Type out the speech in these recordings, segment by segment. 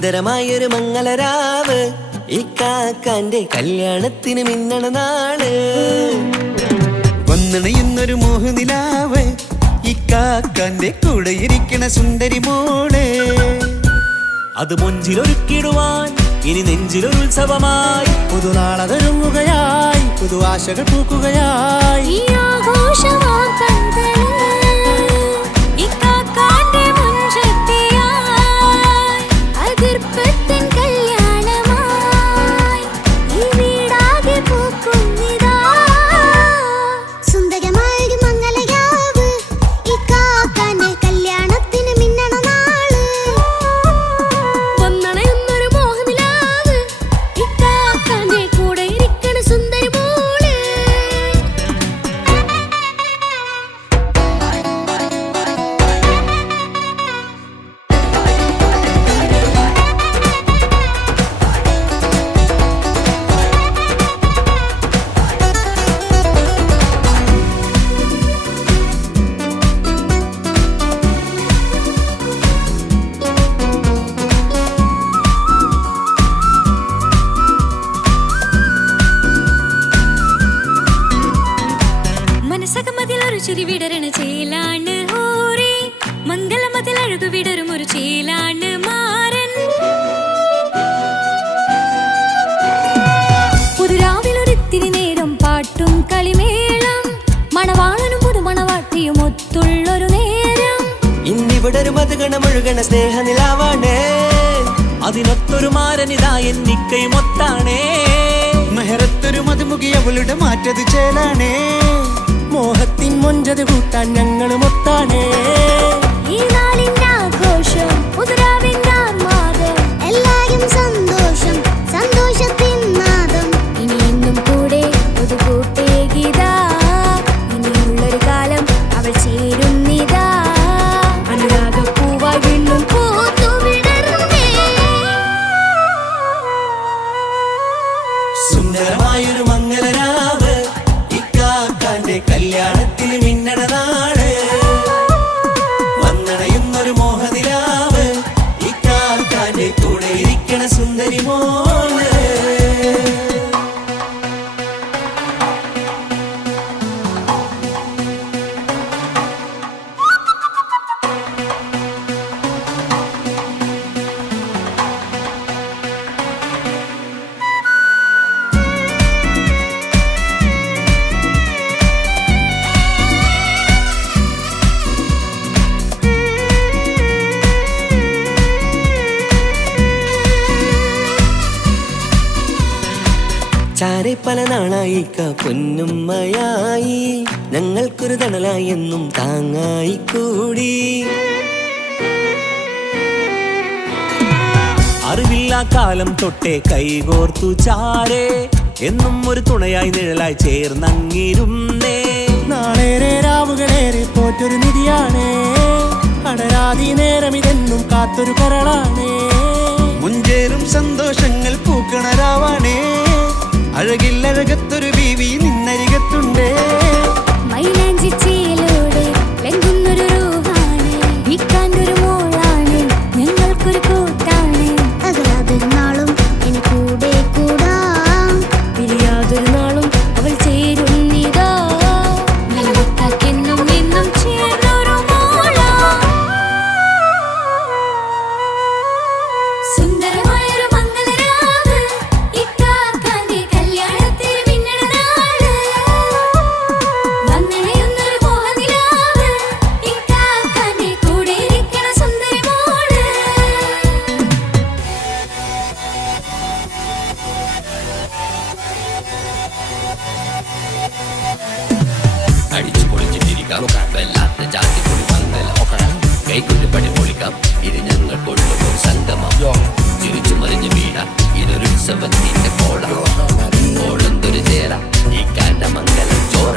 സുന്ദരമായൊരു മംഗളരാവ് ഇക്കാക്കാന്റെ കല്യാണത്തിന് മിന്നണ നാള്. വന്നണയുന്നൊരു മോഹനിലാവ് ഇക്കാക്കാന്റെ കൂടെ ഇരിക്കണ സുന്ദരി മോള്. അത് മൊഞ്ചിലൊരുക്കിടുവാൻ ഇനി നെഞ്ചിലൊരു ഉത്സവമായി പുതുനാളതൊരുങ്ങുകയായി പുതു ആശകൾ പൂക്കുകയായി. ചിരി വിടരണ ചേലാണ് ഹോറി മംഗളമതിൽ അഴകു വിടരും ഒരു ചേലാണ് മാരൻ. പുതുരാവിലൊരിത്തിരി നേരം പാട്ടും കളിമേളം മണവാളനും പുതുമണവാട്ടിയും ഒത്തുള്ളൊരു നേരം. ഇന്നിവിടൊരു മധുഗണമൊഴുകണ സ്നേഹനിലാവാണ് അതിനൊത്തൊരു മാരനിതാ എന്നിക്കൈമൊത്താണേ. മെഹറത്തൊരു മധുമുഖി അവളുടെ മാറ്റത് ചേലാണേ. മോഹത്തിൻ മൊഞ്ചത് കൂട്ടാൻ ഞങ്ങളും ഒത്താണേ. ഈ നാളിന്റെ ആഘോഷം പുതുരാവിന്റെ ആർമാദം എല്ലാരും സന്തോഷം സന്തോഷത്തിൻ നാദം. ഇനി എന്നും കൂടെ പുതുകൂട്ടേ ഗീതാ ഇനിയുള്ളൊരു കാലം അവൾ ചേരുന്നിതാ. അനുരാഗപ്പൂവായി വീണ്ടും പൂത്തുവിടരുന്നേ. സുന്ദരമായൊരു മംഗളരാവ് ഇക്കാക്കാന്റെ കല്യാണത്തിന് മിന്നണ നാള്. വന്നണയുന്നൊരു മോഹനിലാവ് ഇക്കാക്കാന്റെ കൂടെ ഇരിക്കണ സുന്ദരി മോള്. ചാരെ പല നാളായിക്ക പൊന്നുമ്മയായി ഞങ്ങൾക്കൊരു തണലായി എന്നും താങ്ങായി കൂടി. അറിവില്ലാ കാലം തൊട്ടേ കൈകോർത്തു ചാരേ എന്നും ഒരു തുണയായി നിഴലായി ചേർന്നങ്ങിരുന്നേ. നാളേറെ രാവുകളേറെ പോറ്റൊരു നിധിയാണേ. അടരാതി നേരം ഇതെന്നും കാത്തൊരു കരളാണേ. മുഞ്ചേറും സന്തോഷങ്ങൾ പൂക്കണരാവാണേ. അഴകില്ലഴകത്തൊരു ബീവി നിന്നരികത്തുണ്ടേ. മൈലാഞ്ചി ചേലോടെ ലംഘുന്നൊരു റൂഹാണ് വിക്കാനൊരു മോളാണ് ഞങ്ങൾക്കൊരു കൂട്ടാണ്. അകലാതൊരു നാളും എൻ കൂടെ കൂടാം പിരിയാതൊരു നാളും അവൾ ചേരുന്നിതാ. എന്നും എന്നും ചേർന്നൊരു മോളാ. സുന്ദരമായൊരു മംഗളരാവ് ഇക്കാക്കാന്റെ കല്യാണത്തിന് മിന്നണ നാള്. വന്നണയുന്നൊരു മോഹനിലാവ് ഇക്കാക്കാന്റെ കൂടെ ഇരിക്കണ സുന്ദരി മോള്. അടിച്ചു പൊളിച്ചിട്ടിരിക്കാം വല്ലാത്ത ജാതി പൊളി മംഗലം. കൈകൊണ്ട് പടി പൊളിക്കാം ഇത് ഞങ്ങൾ കൊണ്ടുപോകും സംഗമം. തിരിച്ചു മറിഞ്ഞ് വീഴാം ഇതൊരു ഉത്സവത്തിന്റെ കോളം. കോളന്തൊരു ചേര ഈ കാന്റെ മംഗലം ചോറ.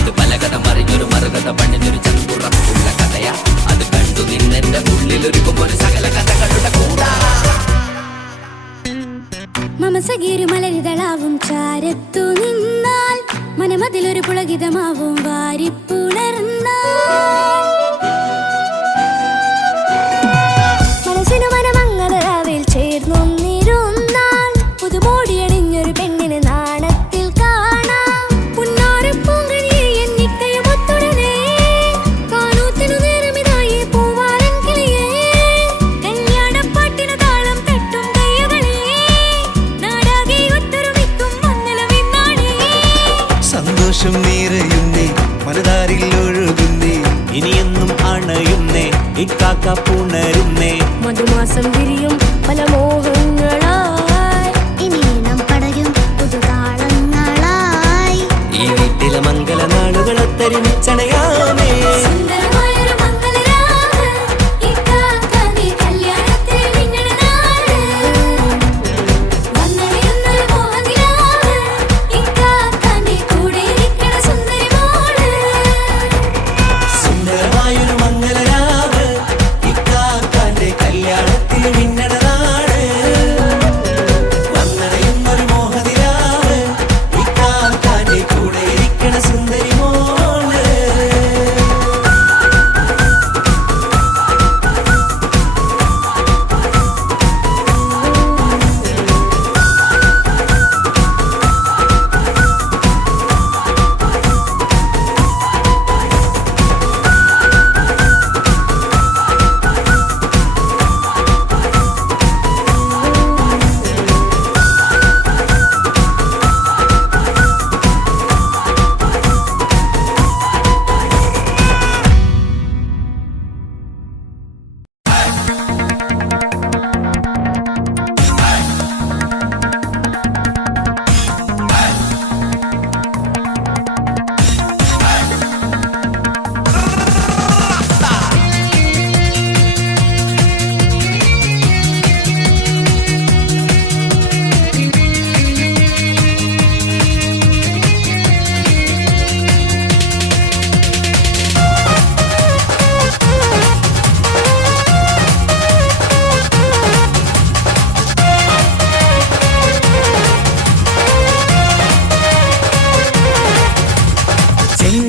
ഇത് പലകഥ മറിഞ്ഞൊരു മറുകഥ പണിഞ്ഞൊരു ചങ്കുറപ്പുള്ള കഥയാ. അത് കണ്ടു നിന്നെന്റെ ഉള്ളിലൊരുക്കും ഒരു സകല കഥകളുടെ കൂടാ. മമസഗിരു മലരിതളാവും ചാരത്തു നിന്നാൽ മനമതിലൊരു പുളകിതമാവും വാരിപ്പുണർന്നാൽ. മനസ്സിനു മനമങ്ങതരാവിൽ നിറയുന്നേ മനതാരിൽ ഒഴുകുന്നേ ഇനിയെന്നും അണയുന്നേ ഇക്കാക്ക പുണരുന്നേ മധുമാസം വിരിയും പല മോഹങ്ങളായി ഇനി നാം പടരും പുതുതാളങ്ങളായി ഈ വീട്ടിലെ മംഗല നാളുകൾ ഒത്തൊരുമിച്ചണയാമേ സുന്ദരമായൊരു മംഗളരാവ് ഇക്കാക്കാന്റെ കല്യാണത്തിൽ മിന്നണ നാട് വന്നണിയുന്നൊരു മോഹനിലാവ് ഇക്കാക്കാന്റെ കൂടെ ഇരിക്കണ സുന്ദരി മോള് സുന്ദരമായൊരു മംഗലരാവ് ഇക്കാക്കാന്റെ കല്യാണത്തിൽ മിന്നണ നാട് വന്നണയുന്നൊരു മോഹനിലാവ് ഇക്കാക്കാന്റെ കൂടെ ഇരിക്കണ സുന്ദരി മോള്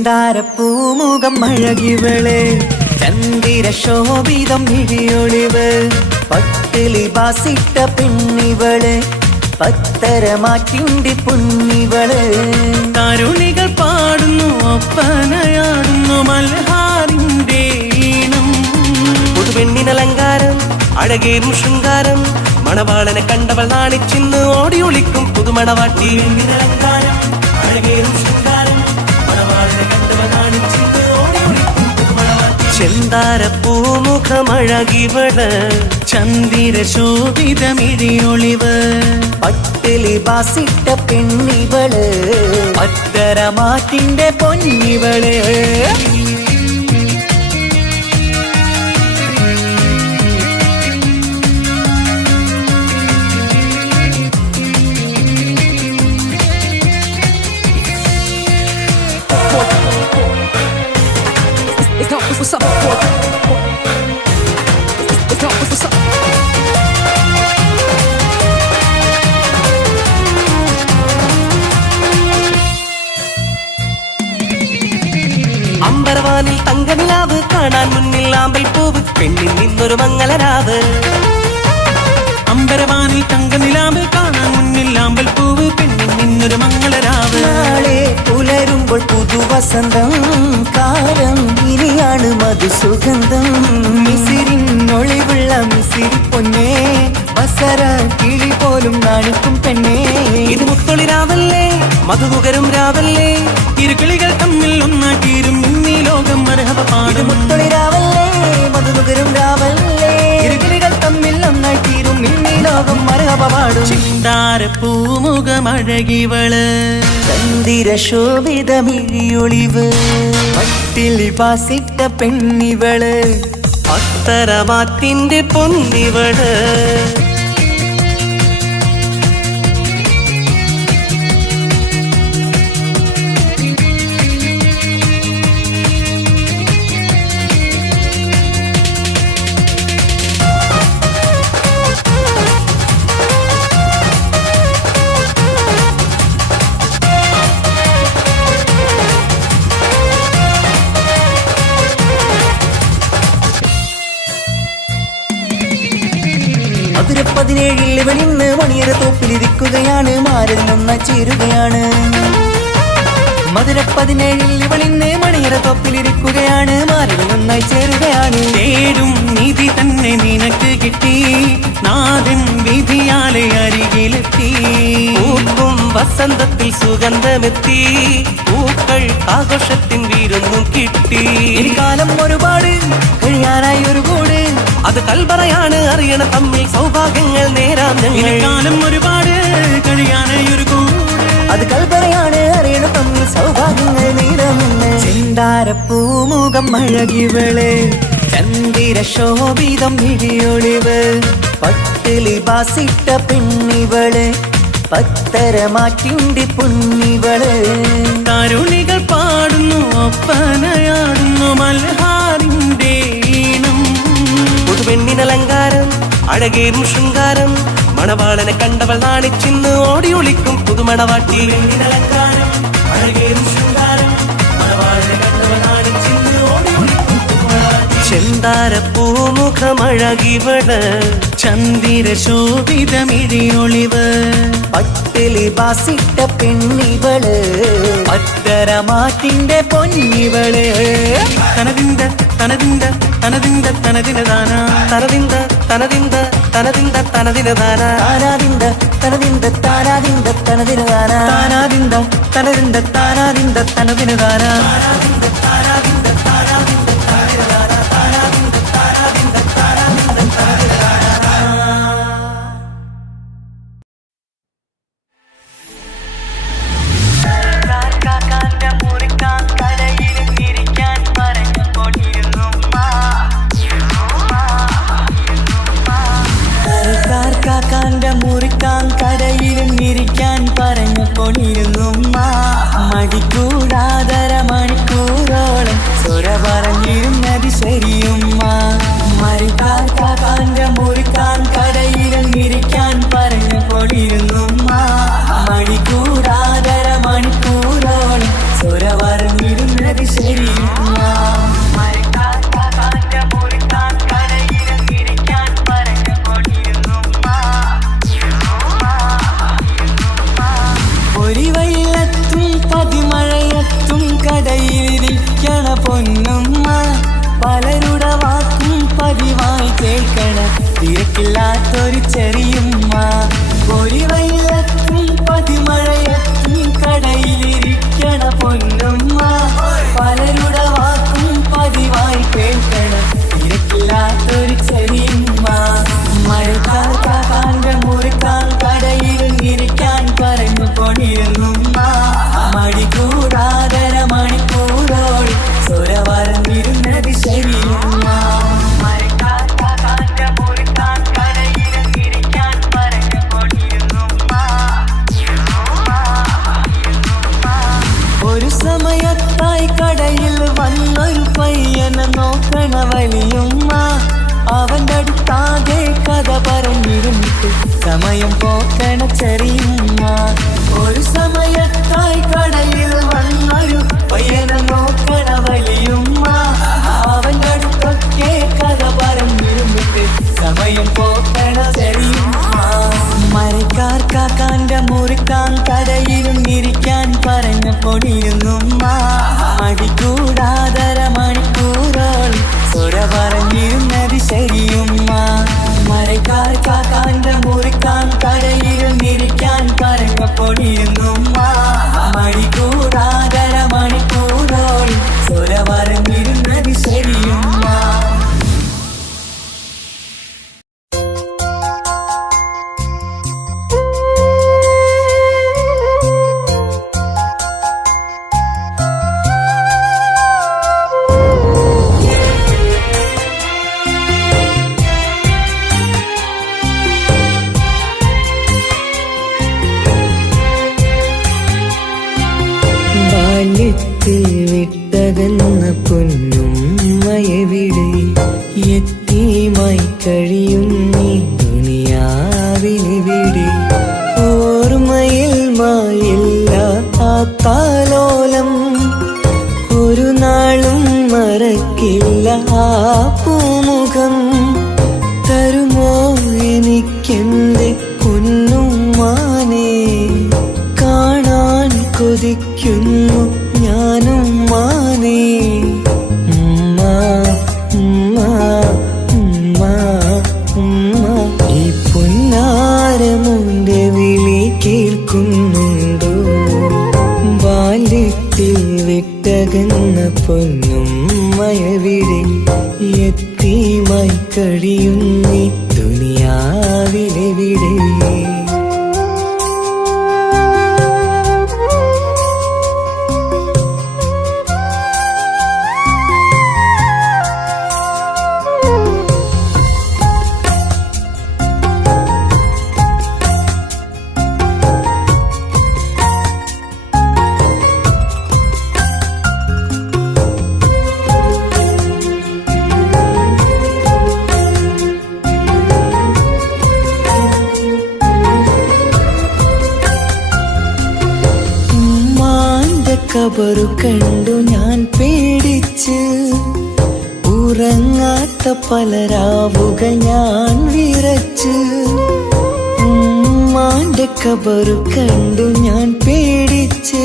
ചെന്താരപ്പൂമുഖം അഴകിവള് ചന്ദിര ശോഭിതം മിഴിയൊളിവ് പട്ടിലി ബാസിട്ട പെണ്ണിവള് പത്തരമാറ്റിന്റെ പൊന്നിവള് തരുണികൾ പാടുന്നു ഒപ്പനയാടുന്നു മൽഹാറിന്റെ ഈണം പുതുപെണ്ണിനലങ്കാരം അഴകേറും ശൃംഗാരം മണവാളനെ കണ്ടവൾ നാണിച്ചിന്ന് ഓടിയൊളിക്കും പുതുമണവാട്ടി പെണ്ണിനലങ്കാരം അഴകേറും ശൃംഗാരം മണവാളനെ കണ്ടവൾ നാണിച്ചിന്ന് ഓടിയൊളിക്കും പുതുമണവാട്ടി ചെന്താരപ്പൂമുഖമഴകിവള് ചന്ദിര ശോഭിതമിഴിയൊളിവ് പട്ടിലി ബാസിട്ട പെണ്ണിവള് പത്തരമാറ്റിന്റെ പൊന്നിവള് അമ്പരവാനിൽ തങ്കനിലാവ് കാണാൻ മുന്നിൽ ആമ്പൽ പൂവ് പെണ്ണിൽ നിന്നൊരു മംഗലരാവ് അമ്പരവാനിൽ തങ്കനിലാവ് കാണാൻ മുന്നിൽ ആമ്പൽ പൂവ് പെണ്ണിൽ നിന്നൊരു മംഗളരാവ് നാളെ പുലരുമ്പോൾ പുതുവസന്തം കാലം ഇനിയാണ് മധുസുഗന്ധം മിസിരിനൊളിവുള്ള മിസിരി പൊന്നേ ബസര കിളി പോലും നാണിക്കും പെണ്ണേ ഇത് മുത്തൊളി രാവല്ലേ മധുമുകരും രാവല്ലേ ഇരുകിളികൾ തമ്മിൽ ഒന്നാക്കിയിരും ഇന്നീ ലോകം മരഹബ ഇത് പാടും മുത്തൊളി രാവല്ലേ മധുമുകരും രാവല്ലേ ഇരുകിളികൾ തമ്മിൽ ഒന്നാക്കിയിരും ഇന്നീ ലോകം മരഹബ പാടും പൂമുഖമഴകിവള് ചന്ദിര ശോഭിതമിഴിയൊളിവ് പട്ടിലി പാസിട്ട പെണ്ണിവള് അത്തരമാറ്റിന്റെ പൊന്നിവള് മധുര 17 വെളിന്ന് മണിയറ തോപ്പിലിരിക്കുകയാണ് മാരിൽ നിന്ന ചേരുകയാണ് മധുര17 ഇവളിന്ന് മണിയറ തൊപ്പിലിരിക്കുകയാണ്. മാരടി ഒന്നായി ചേരുകയാണ്. തേടും നിധി തന്നെ നിനക്ക് കിട്ടി, നാഥൻ വിധിയാലെ അരികിലെത്തി. പൂക്കും വസന്തത്തിൽ സുഗന്ധമെത്തി, പൂക്കൾ ആഘോഷത്തിൻ വീരൊന്നും കിട്ടി. ഇനി കാലം ഒരുപാട് കഴിയാനായി ഒരു കൂട്, അത് കൽപറയാണ് അറിയണ തമ്മിൽ സൗഭാഗ്യങ്ങൾ നേരാം ഞങ്ങൾ. കാലം ഒരുപാട് കഴിയാനായി ഒരു കൂട്, അത് കൽപറയാണ് അറിയണ തമ്മിൽ സൗഭാഗ്യങ്ങൾ നേരാം ഞങ്ങൾ. ചെന്താരപ്പൂമുഖം അഴകിവള്, ചന്ദിര ശോഭിതം ഇടിയൊളിവ്, പട്ടിലി ബാസിട്ട പെണ്ണിവള്, പത്തരമാറ്റിന്റെ പൊന്നിവള്. തരുണികൾ പാടുന്നു ഒപ്പനയാടുന്നു മൽഹാറിന്റെ ഈണം. പുതുപെണ്ണിനലങ്കാരം അഴകേറും ശൃംഗാരം, മണവാളനെ കണ്ടവൾ നാണിച്ചിന്ന് ഓടി ഒളിക്കും പുതുമണവാട്ടി. പെണ്ണിനലങ്കാരം അഴകേറും ശൃംഗാരം, മണവാളനെ കണ്ടവൾ നാണിച്ചിന്ന് ഓടി ഒളിക്കും പുതുമണവാട്ടി. ചെന്താരപ്പൂമുഖമഴകിവള്, ചന്ദിര ശോഭിതമിഴിയൊളിവ്, പട്ടിലി ബാസിട്ട പെണ്ണിവള്, പത്തരമാറ്റിന്റെ പൊന്നിവള്. തനതിന്ത തനതിന്ത തനതിന്ത തനതിനദാന, തനതിന്ത തനതിന്ത തനതിന്ത തനതിനദാന, താനാതിന്ത തനതിന്ത താനാതിന്ത തനതിനദാന, താനാതിന്ത തനതിന്ത താനാതിന്ത തനതിനദാന. മുറിക്കാൻ കടയിലിരിക്കാൻ പറഞ്ഞപ്പോണിരുന്നു മടിക്കൂടാതര മണിക്കൂറോളം സ്വര പറഞ്ഞിരുന്നത് ശരിയുമ്മ. മരിക്കാന്റെ മുറിക്കാൻ കടയിലിരിക്കാൻ പറഞ്ഞപ്പോണിരുന്നു മടിക്കൂടാതര മണിക്കൂറോളം സ്വര പറഞ്ഞിരുന്നത് ശരിയുമ്മ. ഒരു വെള്ളത്തും പതിമഴയത്തും കടയിലിരിക്കണ പൊന്നുമ്മ, പലരുടെ വാക്കും പതിവായി കേൾക്കണ തിരക്കില്ലാത്തൊരു ചെറിയുമ്മ. ഒരു വെള്ളത്തും പതിമഴയത്തും കടയിലിരിക്കണ പൊന്നുമ്മ, പലരുടെ വാക്കും പതിവായി കേൾക്കണ തിരക്കില്ലാത്തൊരു ചെറിയുമ്മ. മഴക്കാന്റെ മുറിക്കാൻ കടയിലിരിക്കാൻ പറഞ്ഞു കൊണ്ടിരുന്നു മണിക്കൂടാതര മണിക്കൂറോടി സ്വര പറഞ്ഞിരുന്നത് ശരിയുമ്മ. ഒരു സമയത്തായി കടയിൽ വന്നൊരു പയ്യനെ നോക്കണ വലിയുമ്മ, അവന്റെ അടുത്താകെ കഥ പറഞ്ഞിരുന്നിട്ട് സമയം പോക്കണ ചെറിയുമ്മ. ഒരു സമയത്തായി കടയിൽ വന്നൊരു പയ്യനെ നോക്കണ വലിയുമ്മ, അവന്റെ അടുത്തൊക്കെ കഥ പറഞ്ഞിരുന്നിട്ട് സമയം പോക്കണ ചെറിയുമ്മ. മരക്കാർക്കാക്കാന്റെ മുറിക്കാൻ കടയിലിരിക്കാൻ പറഞ്ഞപ്പോണിരുന്നുമ്മ, മടിക്കൂടാതര മണിക്കൂറോളം സ്വര പറഞ്ഞിരുന്നത് ശരിയുമ്മ. മരക്കാർക്കാക്കാന്റെ മുറിക്കാൻ കടയിലിരിക്കാൻ പറഞ്ഞപ്പോണിരുന്നുമ്മ, മടിക്കൂടാതര മണിക്കൂറോളം സ്വര പറഞ്ഞിരുന്നത് ശരിയുമ്മ. ബാല്യത്തിൽ വിട്ടകന്ന പൊന്നുമ്മയെവിടെ യത്തീമായി കഴിയും നീ ദുനിയാവിലെവിടെ? ഓർമ്മയിൽ മായില്ല ആ താലോലം, ഒരു നാളും മറക്കില്ല ആ പൂമുഖം. തരുമോ എനിക്കെന്റെ പൊന്നുമ്മാനെ, കാണാൻ കൊതിക്കുന്നു വിട്ടകന്ന പൊന്നും മയവിടെ യത്തീമായി കഴിയുന്നീ ദുനിയാവിലെവിടെ കബറു കണ്ടു ഞാൻ പേടിച്ച് ഉറങ്ങാത്ത പല രാവുകൾ ഞാൻ വിറച്ച് ഉമ്മാന്റെ കബറു കണ്ടു ഞാൻ പേടിച്ച്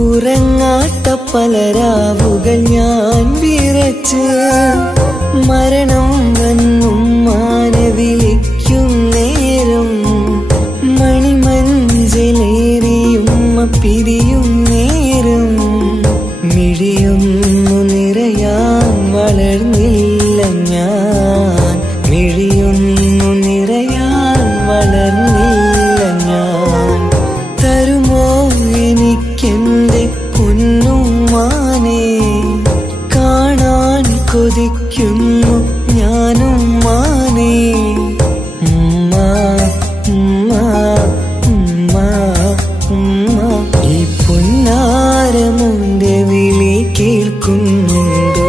ഉറങ്ങാത്ത പല രാവുകൾ ഞാൻ വിറച്ച് മരണം വന്നും മാനെ വിളിക്കും നേരം മണിമഞ്ചലേറിയും പിരിയും നേരം മിഴിയൊന്നു നിറയാൻ വളർന്നില്ല ഞാൻ മിഴിയൊന്നു നിറയാൻ വളർന്നില്ല ഞാൻ തരുമോ എനിക്കെന്റെ പൊന്നുമ്മാനെ കാണാൻ കൊതിക്കുന്നു ഞാനും മാനെ ഉമ്മ ഉമ്മ ഉമ്മ ഉമ്മ ഈ പൊന്നാരമുന്റെ വിളി കേൾക്കുന്നുണ്ടോ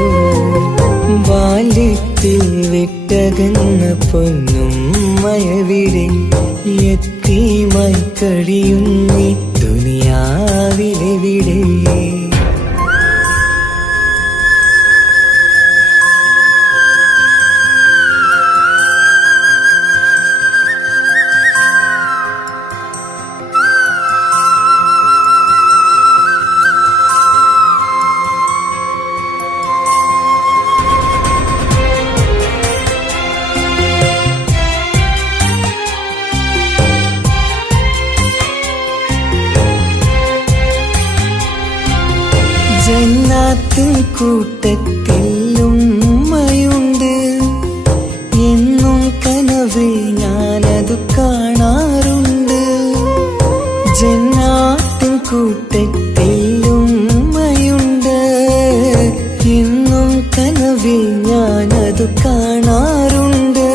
ബാല്യത്തിൽ വിട്ടകന്ന പൊന്നും മയവിടെ യത്തീമായി കഴിയുന്നീ ദുനിയാവിലെവിടെ ജന്നാത്തിൻ കൂട്ടത്തിൽ ഉമ്മയുണ്ട് എന്നും കനവിൽ ഞാനതു കാണാറുണ്ട് ജന്നാത്തിൻ കൂട്ടത്തിൽ ഉമ്മയുണ്ട് എന്നും കനവിൽ ഞാനതു കാണാറുണ്ട്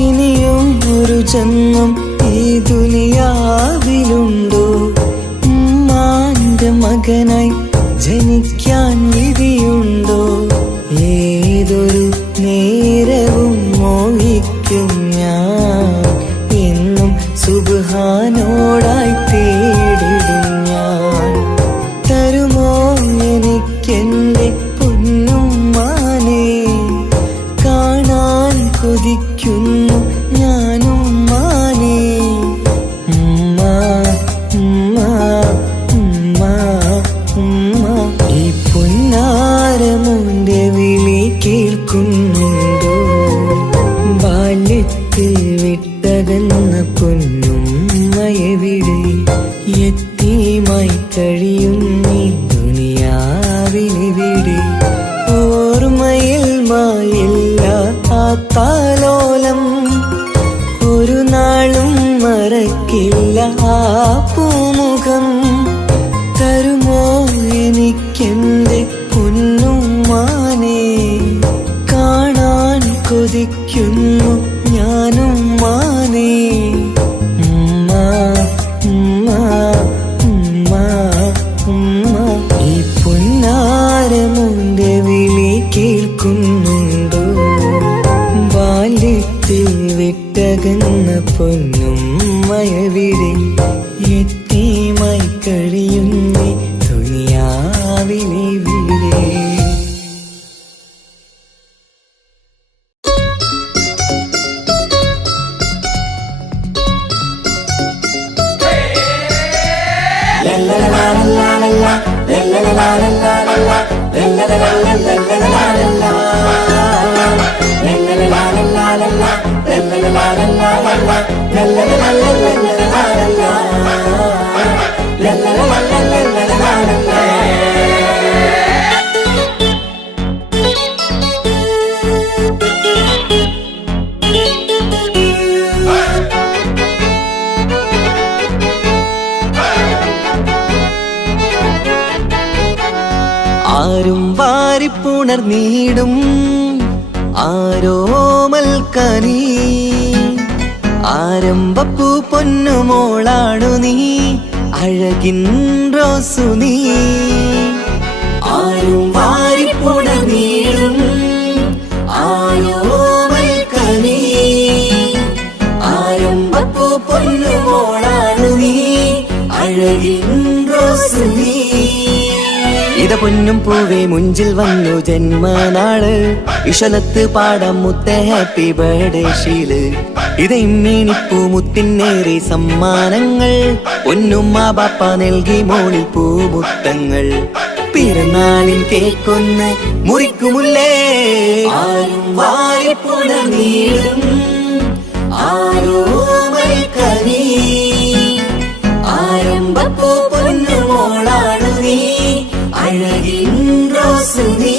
ഇനിയും ഒരു ജന്മം ഈ ദുനിയാവിലുണ്ടോ ഉമ്മാന്റെ മകനായി ജനിക്കാൻ വിധിയുണ്ടോ ഏതൊരു നേരവും മോഹിക്കും ഞാൻ എന്നും സുബ്ഹാനോടായി തേടിടും ഞാൻ തരുമോ എനിക്കെന്റെ പൊന്നുമ്മാനെ കാണാൻ കൊതിക്കുന്നു ഞാനും മാനെ ഉമ്മ ഉമ്മ ഉമ്മ ഉമ്മ ഈ പൊന്നാരമുന്റെ വിളി കേൾക്കുന്നുണ്ടോ ബാല്യത്തിൽ വിട്ടകന്ന പൊന്നും മയവിടെ യത്തീമായി കഴിയുന്നീ ദുനിയാവിലെവിടെ ഓർമ്മയിൽ മായില്ല ആ താലോലം ഒരു നാളും മറക്കില്ല ആ പൂമുഖം തരുമോ എനിക്കെന്റെ പൊന്നുമ്മാനെ കാണാൻ കൊതിക്കുന്നു ഞാനും മാനെ ഉമ്മ ഉമ്മ ഉമ്മ ഉമ്മ ഈ പൊന്നാരമുന്റെ വിളി കേൾക്കുന്നുണ്ടോ ബാല്യത്തിൽ വിട്ടകന്ന പൊന്നും മയവിടെ യത്തീമായി കഴിയുന്നീ ദുനിയാവിലെവിടെ la la la la la ആരും വാരിപ്പുണർന്നീടും ആരോമൽക്കനി ആരംഭപ്പൂ പൊന്നുമോളാണു നീ അഴകിൻ റോസു നീ ആരും വാരിപ്പുണർന്നീടും ആരോമൽക്കനി ആരംഭപ്പൂ പൊന്നുമോളാണു നീ അഴകിൻ റോസു നീ ഇത പൊന്നും പൂവേ മുഞ്ചിൽ വന്നു ജന്മനാള് ഇഷലത്ത് പാടാം മുത്ത ഹാപ്പി ബർത്ത്ഡേ ഷീല് ഇത് ഇമ്മീണിപ്പൂ മുത്തിനേറെ സമ്മാനങ്ങൾ പൊന്നുമ്മ ബാപ്പ നൽകി മോളിൽ പൂമുത്തങ്ങൾ പിറന്നാളിൻ കേക്കൊന്ന് മുറിക്കുമുല്ലേ ആരും വാരിപ്പുണർന്നീടും ആരോമൽക്കനി ആരംഭപ്പൂ പൊന്നുമോളാണു നീ അഴകിൻ റോസ് നീ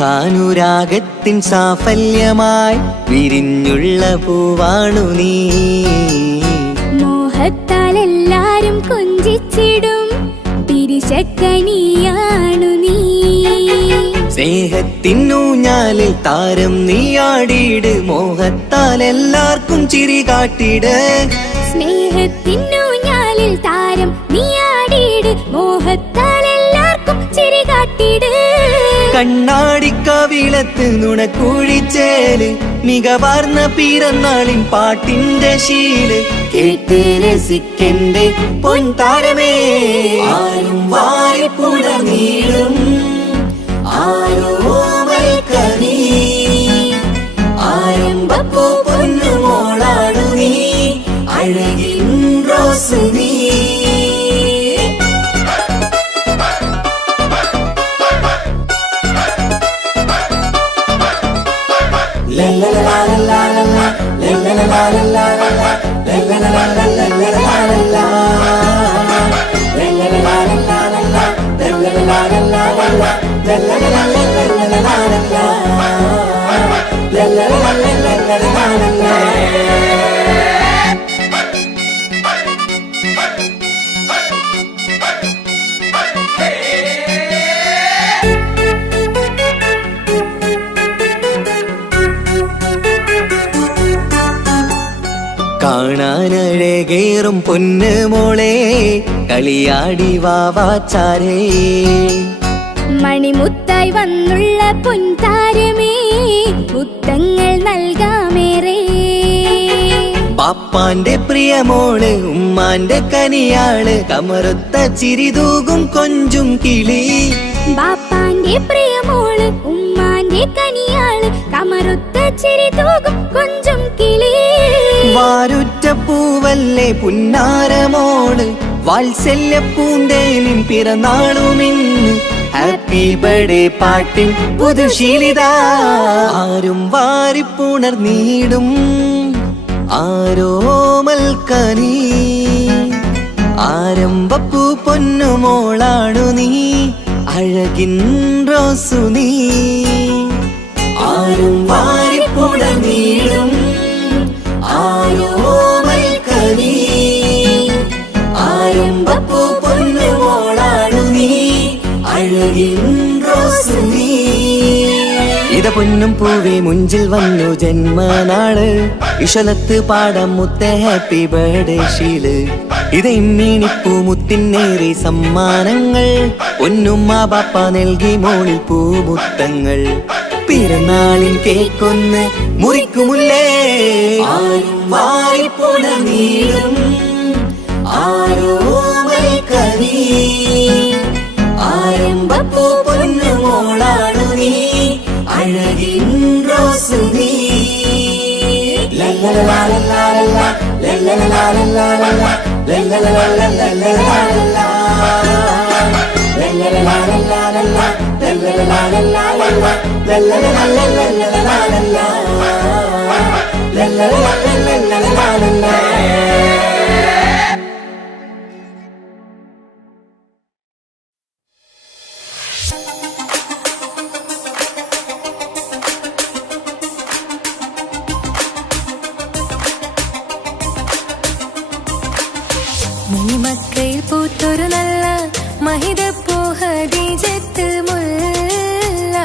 സ്നേഹാനുരാഗത്തിൻ സാഫല്യമായി വിരിഞ്ഞുള്ള പൂവാണു നീ മോഹത്താൽ എല്ലാരും കൊഞ്ചിച്ചിടും പിരിശക്കനിയാണു നീ സ്നേഹത്തിനൂഞ്ഞാലിൽ താരം നീയാടിയിട് മോഹത്താൽ എല്ലാവർക്കും ചിരി കാട്ടിട് സ്നേഹത്തിനൂഞ്ഞാലിൽ താരം നീയാടിയിട് മോഹത്താൽ എല്ലാവർക്കും ചിരി കാട്ടിട് കണ്ണാടിക്കവിളത്ത് നുണക്കുഴിച്ചേല് മികവാർന്ന പിറന്നാളിൻ പാട്ടിന്റെ ശീല് കേട്ട് രസിക്കന്റെ പൊൻതാരമേ ആരും വാരിപ്പുണർന്നീടും ആരോമൽക്കനി ആരംഭപ്പൂ പൊന്നുമോളാണു നീ അഴകിൻ റോസ് നീ കാണാനഴകേറും പൊന്ന് മോളെ കളിയാടി വാവാച്ചാരേ മണിമുത്തായി വന്നുള്ള പൊൻതാരമേ മുത്തങ്ങൾ നൽകാമേറെ പാപ്പാന്റെ പ്രിയമോള് ഉമ്മാന്റെ കനിയാള് കമറുത്ത ചിരിതൂകും കൊഞ്ചും കിളി ബാപ്പാന്റെ പ്രിയമോള് ഉമ്മാന്റെ കനിയാള് കമറുത്ത ചിരി തൂകും കൊഞ്ചും കിളി വാരുറ്റ പൂവല്ലേ പുന്നാരമോള് വാത്സല്യ പൂന്തേനിൻ പിറന്നാളുമിന്ന് ഹാപ്പി ബർത്ത്ഡേ പാട്ടിൻ പുതുശീലിത ആരും വാരിപ്പുണർന്നീടും ആരോമൽക്കനി ആരംഭപ്പൂ പൊന്നുമോളാണു നീ അഴകിൻ റോസു നീ ആരും വാരിപ്പുണർന്നീടും ആരോമൽക്കനി ആരംഭപ്പൂ പൊന്നുമോളാണു നീ അഴകിൻ റോസ് നീ ഇത പൊന്നും പൂവേ മുഞ്ചിൽ വന്നു ജന്മനാള് ഇഷലത്ത് പാടാം മുത്ത ഹാപ്പി ബർത്ത്ഡേ ഷീല് ഇത് ഇമ്മീണിപ്പൂ മുത്തിനേറെ സമ്മാനങ്ങൾ പൊന്നുമ്മ ബാപ്പ നൽകി മോളിൽ പൂമുത്തങ്ങൾ പിറന്നാളിൻ കേക്കൊന്ന് മുറിക്കുമുല്ലേ ആരും വാരിപ്പുണർന്നീടും ആരോമൽക്കനി ആരംഭപ്പൂ പൊന്നുമോളാണു നീ അഴകിൻ റോസ് നീ ലല്ലലലാലലാലലാ ലല്ലലലാലലാലലാ ലല്ലലലാലലാലലാ ലല്ലലലാലലാലലാ ലല്ലലലാലലാലലാ ലല്ലലലാലലാലലാ ലല്ലലലാലലാലലാ. മണിമക്കയിൽ പൂത്തൊരു നല്ല മഹിതപ്പൂ ഖദീജത്ത് മുല്ല.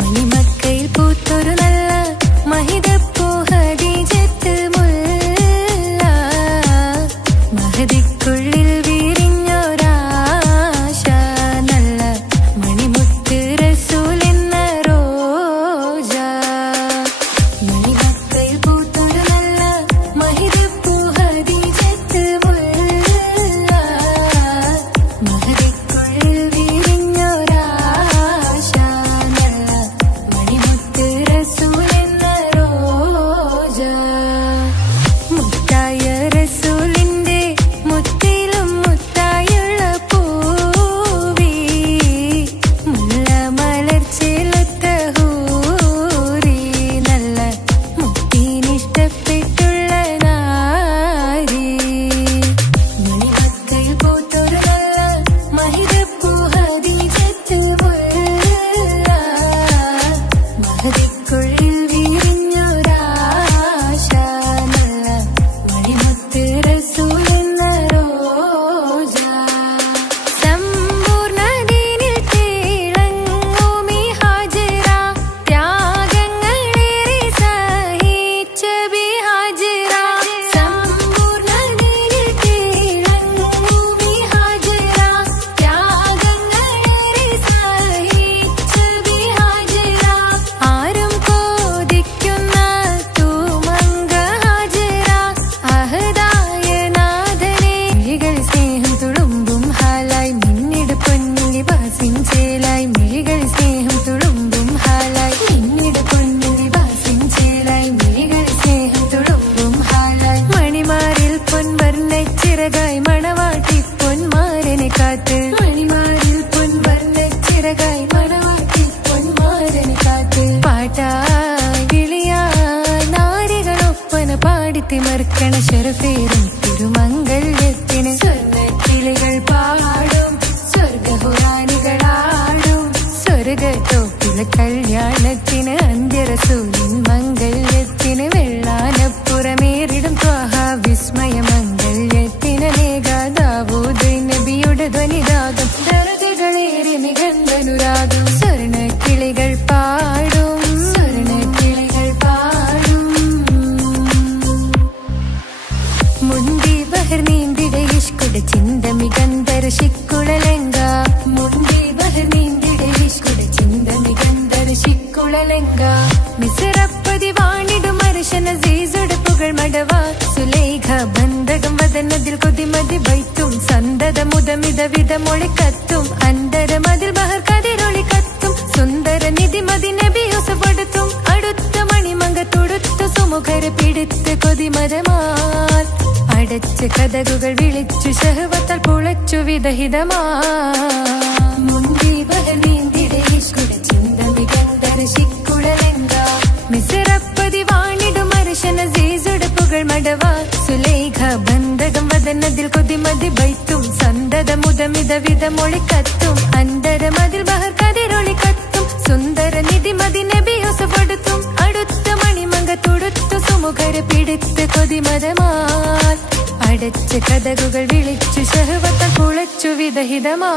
മണിമക്കയിൽ പൂത്തൊരു നല്ല മഹിതപ്പൂ ഖദീജത്ത് മുല്ല. മഹദിക്കുള്ളിൽ വിരിഞ്ഞൊരാശ നല്ല മണിമുത്ത് റസൂൽ എന്ന റോജ. മണിമക്കയിൽ പൂത്തൊരു നല്ല മഹിതപ്പൂ ഖദീജത്ത് മുല്ല. മഹദിക്കുള്ളിൽ വിരിഞ്ഞൊരാശ നല്ല മണിമുത്ത് റസൂൽ എന്ന റോജ. മുത്തായ റസൂലിന്റെ മുത്തിലും മുത്തായുള്ള പൂവി മുല്ല മലർച്ചേലൊത്ത ഹൂറി നല്ല മുത്തിനിഷ്ടപ്പെട്ടുള്ള നാരി. മണിമക്കയിൽ പൂത്തൊരു നല്ല മഹിതപ്പൂ ഖദീജത്ത് മുല്ല. മഹദിക്കുള്ളിൽ വിരിഞ്ഞൊരാശ നല്ല മണിമുത്ത് റസൂൽ എന്ന റോജ. സമ്പൂർണ്ണദീനിൽ തിളങ്ങുമീ ഹാജിറ. ത്യാഗങ്ങളേറെ സഹിച്ച ബിഹാജിറ. സമ്പൂർണ്ണദീനിൽ തിളങ്ങുമീ ഹാജിറ. ത്യാഗങ്ങളേറെ സഹിച്ച ബിഹാജിറ. ആരും കോതിക്കുന്ന തൂമങ്ക ഹാജിറ. അഹദായ നാഥനെ മിഴികൾ സ്നേഹം തുളുമ്പും ഹാലായി മിന്നിട് പൊന്നിൽ വാസിൻ ചേലായി. മിഴികൾ സ്നേഹം തുളുമ്പും ഹാലായി മിന്നിട് പൊന്നിൽ വാസിൻ ചേലായി. മിഴികൾ സ്നേഹം തുളുമ്പും ഹാലായി. മണിമാരിൽ പൊൻവർണ്ണച്ചിറകായി മണവാട്ടി പൊന്മാരനെ കാത്ത്. മണിമാരിൽ പൊൻവർണ്ണച്ചിറകായി മണവാട്ടി പൊന്മാരനെ കാത്ത്. പാട്ടായി വിളിയായി നാരികളൊപ്പന പാടിത്തിമർക്കണ ശരഫേറും തിരുമംഗല്യത്തിന്. സ്വർണ്ണക്കിളികൾ പാടും സ്വർഗപുരാണികളാടും സ്വർഗത്തോപ്പിലെ കല്യാണത്തിന്. അന്ത്യറസൂലിൻ മംഗല്യത്തിന്. വെള്ളാനപ്പുറമേറിടും ത്വാഹ വിസ്മയ മംഗല്യത്തിന്. നേകാദാവൂദ് നബിയുടെ ധ്വനിരാഗം ദരജകളേറെ നിഗന്ധനുരാഗം. സ്വർണ്ണക്കിളികൾ പാടും സ്വർണ്ണക്കിളികൾ പാടും. മുന്തി ബഹർ നീന്തിട ഇഷ്കുട ചിന്ത മികന്ധര ശിക്കുളലങ്ക. മുന്തി ബഹർ നീന്തിട ഇഷ്കുട ചിന്ത മികന്ധര ശിക്കുളലങ്ക. മിസറപ്പതി വാണിടും അർശന സീസുടെ പുകൾ മടവ. സുലൈഖ ബന്ധകം വദനതിൽ കൊതിമതി ബൈത്തും. സന്തത മുതമിത വിധമൊളി കത്തും. അന്തരമതിൽ ബഹർ കതിരൊളി കത്തും. സുന്ദര നിധിമതി നബി യൂസഫെടുത്തും. അടുത്ത മണിമങ്ക തൊടുത്തു സുമുഖരെ പിടിത്ത് കൊതിമരമാൽ. അടച്ച കഥകുകൾ വിളിച്ചു ശഹവത്താൽ പുളച്ചു വിദഹിതമാ. മുന്തി ബഹർ നീന്തിട ഇഷ്കുട ചിന്ത മികന്ധര ശിക്കുളലങ്ക. മിസറപ്പതി വാണിടും അർശന സീസുടെ പുകൾ മടവ. സുലൈഖ ബന്ധകം വദനതിൽ കൊതിമതി ബൈത്തും. സന്തത മുതമിത വിധമൊളി കത്തും. അന്തരമതിൽ ബഹർ കതിരൊളി കത്തും. സുന്ദര നിധിമതി നബി യൂസഫെടുത്തും. അടുത്ത മണിമങ്ക തൊടുത്തു സുമുഖരെ പിടിത്ത് കൊതിമരമാൽ. അടച്ച കഥകുകൾ വിളിച്ചു ശഹവത്താൽ പുളച്ചു വിദഹിതമാ.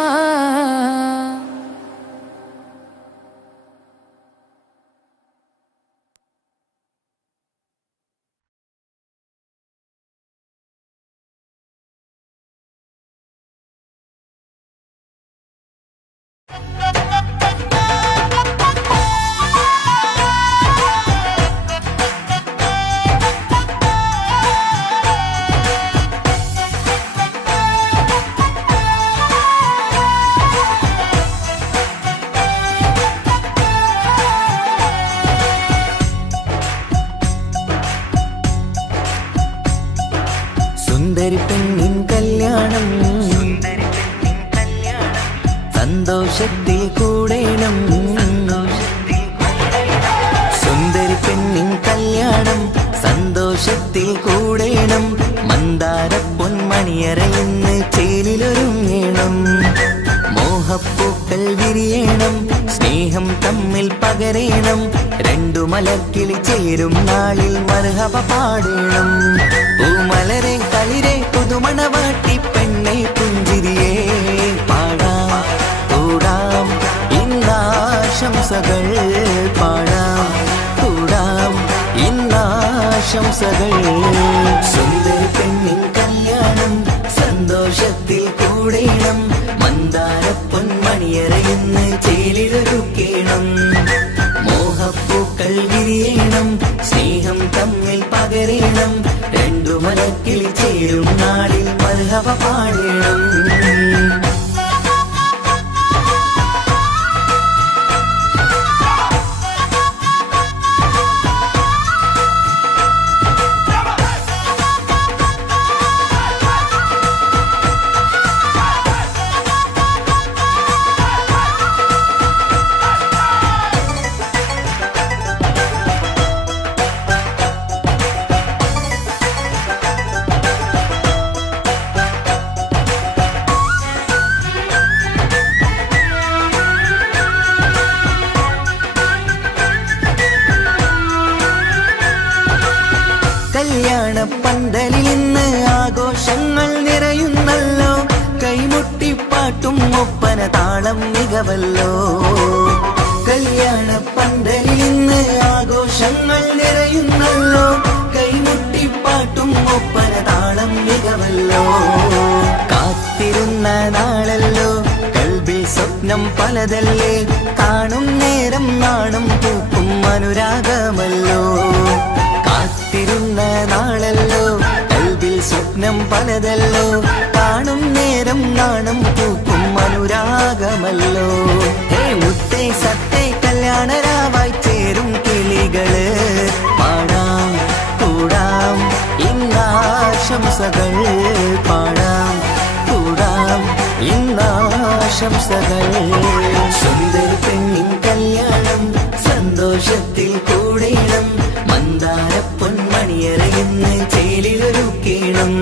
സന്തോഷത്തിൽ കൂടേണം. സുന്ദരി പെണ്ണിൻ കല്യാണം സന്തോഷത്തിൽ കൂടേണം. മന്ദാര പൊന്മണിയറയിന്ന് ചേലിലൊരുങ്ങേണം. മോഹപ്പൂക്കൾ വിരിയണം, സ്നേഹം തമ്മിൽ പകരേണം. രണ്ടു മലർക്കിളി ചേരും നാളിൽ മർഹബ പാടേണം. പൂമലരെ കളിരെ പുതുമണവാട്ടി പെണ്ണെ പുഞ്ചിരിയേ പാടാം കൂടാം ഇന്നാശംസകൾ പാടാം കൂടാം ഇന്നാശംസകൾ. സുന്ദരി പെണ്ണിൻ കല്യാണം സന്തോഷത്തിൽ കൂടേണം. മന്ദാര പൊന്മണിയറയിന്ന് ചേലിലൊരുക്കേണം. മോഹപ്പൂക്കൾ വിരിയണം, സ്നേഹം തമ്മിൽ പകരേണം. രണ്ടു മലക്കിളി ചേരും നാളിൽ മർഹബ പാടേണം. കല്യാണ പന്തലിൽ ഇന്ന് ആഘോഷങ്ങൾ നിറയുന്നല്ലോ. കൈമുട്ടിപ്പാട്ടും ഒപ്പന താളം മികവല്ലോ. കല്യാണ പന്തലിൽ ഇന്ന് ആഘോഷങ്ങൾ നിറയുന്നല്ലോ. കൈമുട്ടിപ്പാട്ടും ഒപ്പന താളം മികവല്ലോ. കാത്തിരുന്ന നാളല്ലോ, കൽബിൽ സ്വപ്നം പലതല്ലേ. കാണും നേരം നാണം പൂക്കും അനുരാഗമല്ലോ. കാത്തിരുന്ന നാളല്ലോ, കൽബിൽ സ്വപ്നം പലതല്ലോ. കാണും നേരം നാണം പൂക്കും അനുരാഗമല്ലോ. ഹേ മുത്തേ സത്തേ കല്യാണരാവായി ചേരും കിളികള് പാടാം കൂടാം ഇന്നാശംസകൾ പാടാം കൂടാം ഇന്നാശംസകൾ. സുന്ദരി പെണ്ണിൻ കല്യാണം സന്തോഷത്തിൽ കൂടേണം. മന്ദാര പൊന്മണിയറയിന്ന് ചേലിലൊരുക്കേണം.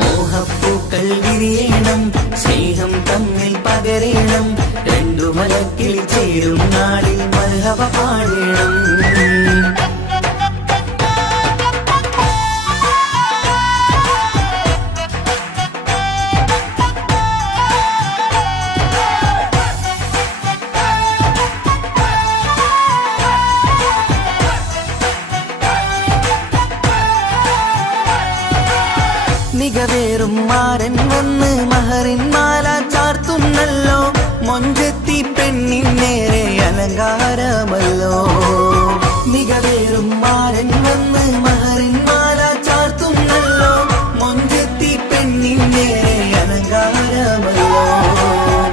മോഹപ്പൂക്കൾ വിരിയണം, സ്നേഹം തമ്മിൽ പകരേണം. രണ്ടു മലക്കിളി ചേരും നാളിൽ മർഹബ പാടേണം. മികവേറും മാരൻ വന്ന് മഹറിൻ മാല ചാർത്തുന്നല്ലോ. മൊഞ്ചെത്തി പെണ്ണിൻ നേരെ അലങ്കാരമല്ലോ. മികവേറും മാരൻ വന്ന് മഹറിൻ മാല ചാർത്തുന്നല്ലോ. മൊഞ്ചെത്തി പെണ്ണിൻ നേരെ അലങ്കാരമല്ലോ.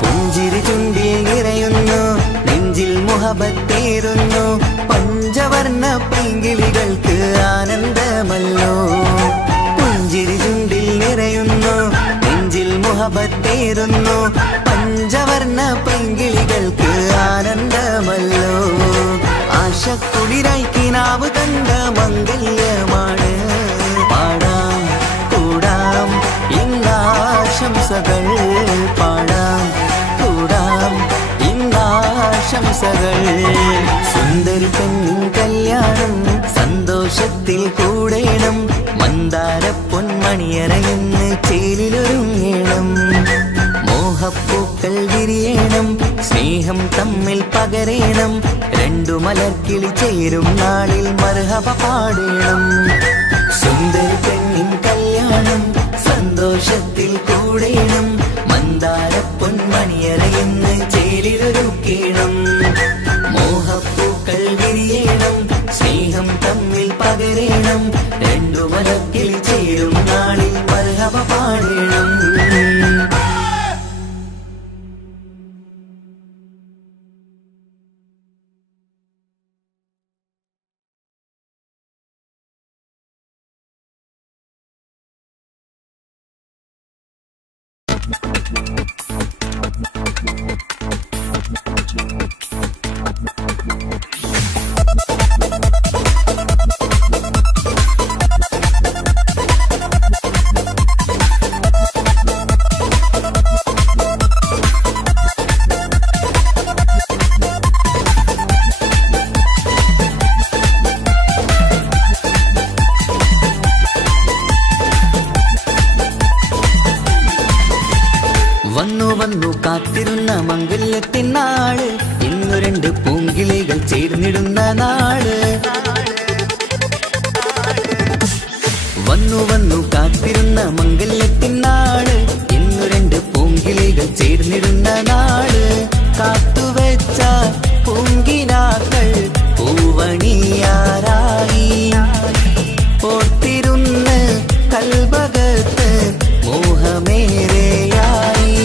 പുഞ്ചിരി ചുണ്ടിൽ നിറയുന്നു, നെഞ്ചിൽ മുഹബത്തേറുന്നു. പഞ്ചവർണ്ണ പൈങ്കിളികൾക്ക് ആനന്ദമല്ലോ. പുഞ്ചിരി ചുണ്ടിൽ നിറയുന്നു, നെഞ്ചിൽ മുഹബത്തേറുന്നു. പഞ്ചവർണ്ണ പൈങ്കിളികൾക്ക് ആനന്ദമല്ലോ. ആശക്കുളിരായി കിനാവ് കണ്ട മംഗല്യമാണ്. പാടാം കൂടാം ഇന്നാശംസകൾ പാടാം കൂടാം ഇന്നാശംസകൾ. സുന്ദരി പെണ്ണിൻ കല്യാണം സന്തോഷത്തിൽ കൂടേണം. മന്ദാര പൊന്മണിയറയിന്ന് ചേലിലൊരുങ്ങേണം. മോഹപ്പൂക്കൾ വിരിയണം, സ്നേഹം തമ്മിൽ പകരേണം. രണ്ടു മലർക്കിളി ചേരും നാളിൽ മർഹബ പാടേണം. സുന്ദരി പെണ്ണിൻ കല്യാണം സന്തോഷത്തിൽ കൂടേണം. മന്ദാര പൊന്മണിയറയിന്ന് ചേലിലൊരുക്കേണം. മോഹപ്പൂക്കൾ വിരിയണം, സ്നേഹം തമ്മിൽ പകരേണം. രണ്ടു മലക്കിളി ചേരും നാളിൽ മർഹബ പാടേണം. മംഗല്യത്തിൻ നാള്, ഇന്നു രണ്ട് പൂങ്കിളികൾ ചേർന്നിടുന്ന നാള്. വന്നു വന്നു കാത്തിരുന്ന മംഗല്യത്തിൻ നാള്, ഇന്നു രണ്ട് പൂങ്കിളികൾ ചേർന്നിടുന്ന നാള്. കാത്തുവെച്ച പൂങ്കിനാക്കൾ പൂവണിയാരായി, ഓർത്തിരുന്ന് കൽബകത്ത് മോഹമേറെയായി.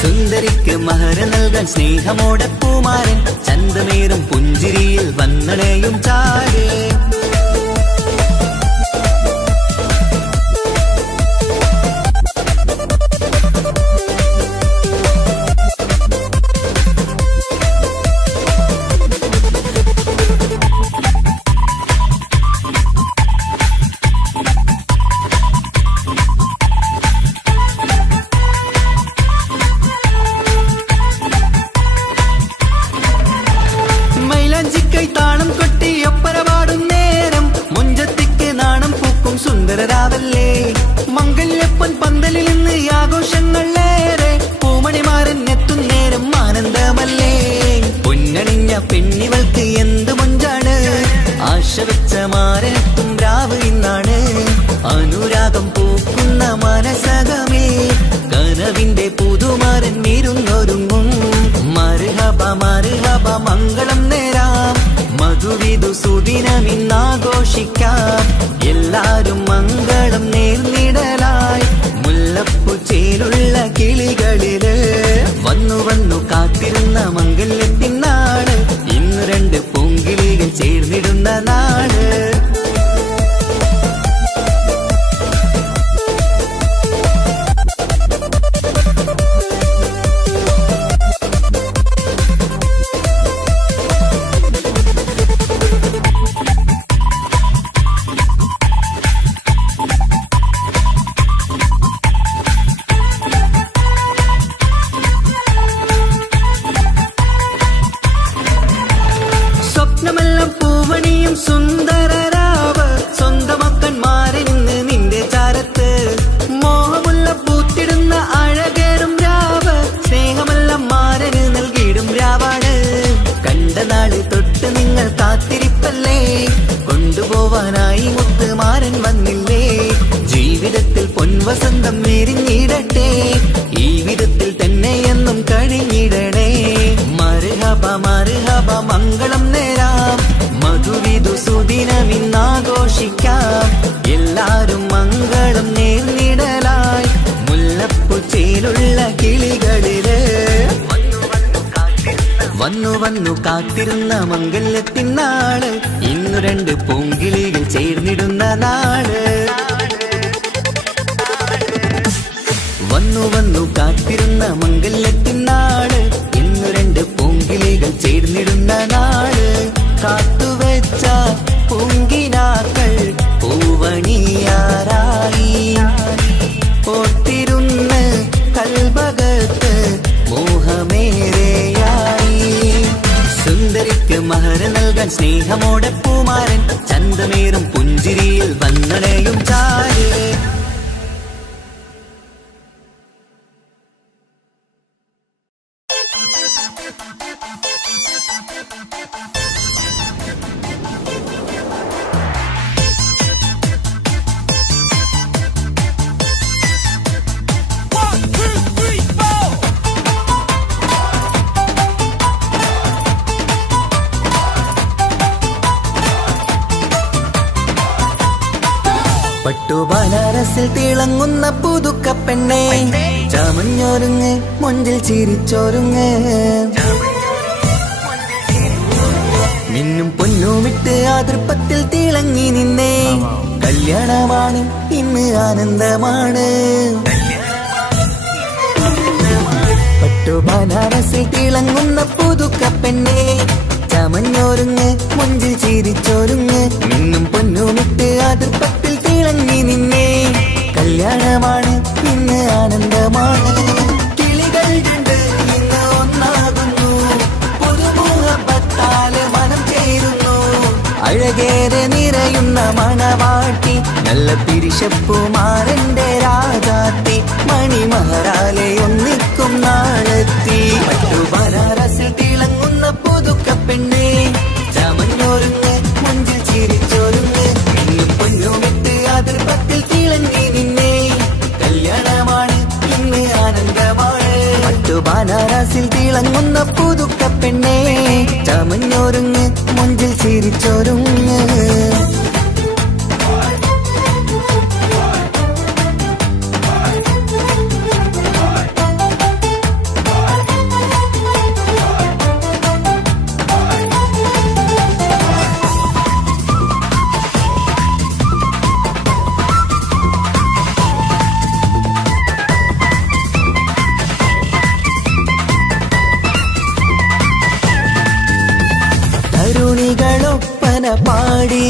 സുന്ദരിക്ക് മഹർ നൽകാൻ സ്നേഹമോടെ പൂമാരൻ, ചന്തമേറും പുഞ്ചിരിയിൽ വന്നണയും ചാര്. മംഗല്യപ്പൻ പന്തലിൽ നിന്ന് ആഘോഷങ്ങളേറെ, പൂമണിമാരൻ എത്തുന്നേരം ആനന്ദമല്ലേ. പൊന്നണിഞ്ഞ പെണ്ണിവൾക്ക് എന്ത് മൊഞ്ചാണ്, ആശ വെച്ച മാരനെത്തും രാവ് ഇന്നാണ്. അനുരാഗം പൂക്കുന്ന മനസകമേ, കനവിന്റെ പുതുമാരൻ ഇരുന്നൊരുങ്ങും. മർഹബ മർഹബ മംഗളം നേരാം, മധുവിധു സുദിനമിന്നാഘോഷിക്കാം. എല്ലാരും മംഗളം നേർന്നിടലായി, മുല്ലപ്പൂ ചേലുള്ള കിളികളില്. വന്നു വന്നു കാത്തിരുന്ന മംഗല്യത്തിൻ നാള്, ഇന്ന് രണ്ട് പൂങ്കിളികൾ ചേർന്നിടുന്ന നാള്. സ്വപ്നമെല്ലാം പൂവണിയും സുന്ദരരാവ്, സ്വന്തമക്കന്മാരിന്ന് നിന്റെ ചാരത്ത്. മോഹമുള്ള പൂത്തിടുന്ന അഴകേറും രാവ്, സ്നേഹമെല്ലാം മാരന് നൽകിയിടും രാവാണ്. കണ്ട നാള് തൊട്ട് നിങ്ങൾ കാത്തിരിപ്പല്ലേ, കൊണ്ടുപോവാനായി മുത്തുമാരൻ വന്നില്ലേ. ജീവിതത്തിൽ പൊൻവസന്തം വിരിഞ്ഞിടട്ടെ, ഈ വിധത്തിൽ തന്നെ എന്നും കഴിഞ്ഞിടണേ. മർഹബ മർഹബ മംഗളം നേരാം, മധുവിധു സുദിനമിന്നാഘോഷിക്കാം. എല്ലാരും മംഗളം നേർന്നിടലായി, മുല്ലപ്പൂ ചേലുള്ള കിളികളില്. വന്നു വന്നു കാത്തിരുന്ന മംഗല്യത്തിൻ നാള്, ഇന്നു രണ്ട് പൂങ്കിളികൾ ചേർന്നിടുന്ന നാള്. വന്നു വന്നു കാത്തിരുന്ന മംഗല്യത്തിൻ നാള്, ഇന്നു രണ്ട് പൂങ്കിളികൾ ചേർന്നിടുന്ന നാള്. കാത്തുവെച്ച പൂങ്കിനാക്കൾ പൂവണിയാരായി, ഓർത്തിരുന്ന് കൽബകത്ത് മോഹമേറെയായി. സുന്ദരിക്ക് മഹർ നൽകാൻ സ്നേഹമോടെ പൂമാരൻ, ചന്തമേറും പുഞ്ചിരിയിൽ വന്നണയും ചാര്. പട്ടുബനാരസിൽ തിളങ്ങുന്ന പുതുക്കപ്പെണ്ണേ, ചമഞ്ഞൊരുങ്ങ് മുഞ്ചിൽ ചിരിച്ചൊരുങ്ങ്. മിന്നും പൊന്നുമിട്ട് ആതൃപ്പത്തിൽ തിളങ്ങി നിന്നേ, കല്യാണമാണ് ഇന്ന് ആനന്ദമാണ്. പട്ടുബനാരസിൽ തിളങ്ങുന്ന പുതുക്കപ്പെണ്ണേ, ചമഞ്ഞൊരുങ്ങ് മുഞ്ചിൽ ചിരിച്ചൊരുങ്ങ്. മിന്നും പൊന്നുമിട്ട് ആതൃപ്പത്തിൽ തിളങ്ങി നിന്നേ, കല്യാണമാണ് ഇന്ന് ആനന്ദമാണ്. കിളികൾ രണ്ട് ഇന്ന് ഒന്നാകുന്നു, പുതുമുഖത്താല് മനം ചേരുന്നു. അഴകേറെ നിറയുന്ന മണവാട്ടി നല്ല പിരിശപ്പുമാരന്റെ രാജാത്തി മണിമഹാരാലെ ഒന്നിക്കും നാളെത്തി പട്ടു ബനാറസിൽ തിളങ്ങുന്ന പുതുക്ക പെണ്ണേ ചമഞ്ഞോരുങ്ങ് മുഞ്ചിൽ ചിരിച്ചോരുങ്ങ് ഇന്നും പൊന്നുമിട്ട് അതിർപ്പത്തിൽ തിളങ്ങി നിന്നെ കല്യാണമാണ് ഇന്ന് ആനന്ദമാണ് പട്ടു ബനാറസിൽ തിളങ്ങുന്ന പുതുക്ക പെണ്ണേ ചമഞ്ഞോരുങ്ങ് മുഞ്ചിൽ ചിരിച്ചോരുങ്ങ് തരുണികളൊപ്പന പാടി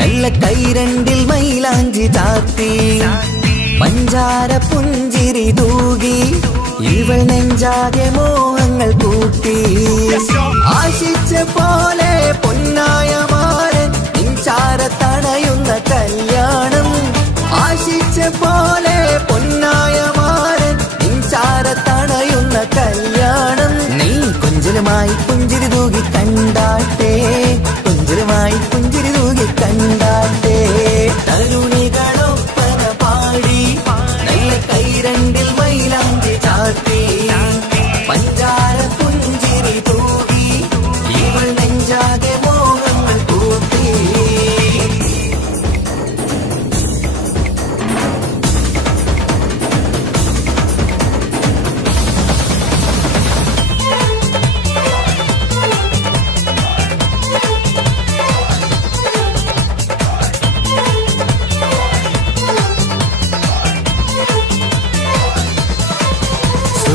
നല്ല കൈരണ്ടിൽ മൈലാഞ്ചി ചാത്തി പഞ്ചാര പുഞ്ചിരി തൂകി ഇവൾ നെഞ്ചാകെ മോഹങ്ങൾ കൂട്ടി ആശിച്ച പോലെ പൊന്നായ മാരൻ നിൻചാര തണയുന്ന കല്യാണം ആശിച്ച പോലെ പൊന്നായ മാരൻ നിൻചാര തണയുന്ന കല്യാണം നീ കൊഞ്ചലുമായി പുഞ്ചിരി തൂകി കണ്ടാട്ടെ കൊഞ്ചലുമായി പുഞ്ചിരി തൂകി കണ്ടാട്ടെ തരുണികളൊപ്പന പാടി നല്ല കൈരണ്ടിൽ മൈലാഞ്ചി ചാത്തി പഞ്ചാര പുഞ്ചിരി തൂകി ഇവൾ നെഞ്ചാകെ മോഹങ്ങൾ കൂട്ടി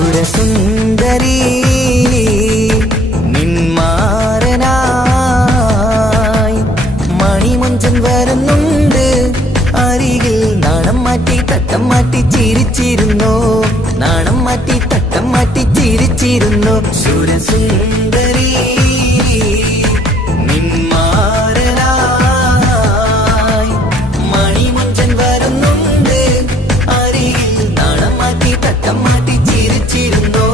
സുരസുന്ദരി നിന്മാരനായി മണിമഞ്ചൻ വരുന്നുണ്ട് അരികിൽ നാണം മാറ്റി തട്ടം മാറ്റി ചിരിച്ചിരുന്നു നാണം മാറ്റി തട്ടം മാറ്റി ചിരിച്ചിരുന്നു സുരസുന്ദരി നിന്മാരനായി മണിമഞ്ചൻ വരുന്നുണ്ട് അരികിൽ നാണം മാറ്റി തട്ടം മാറ്റി ചിരിച്ചിരുന്നു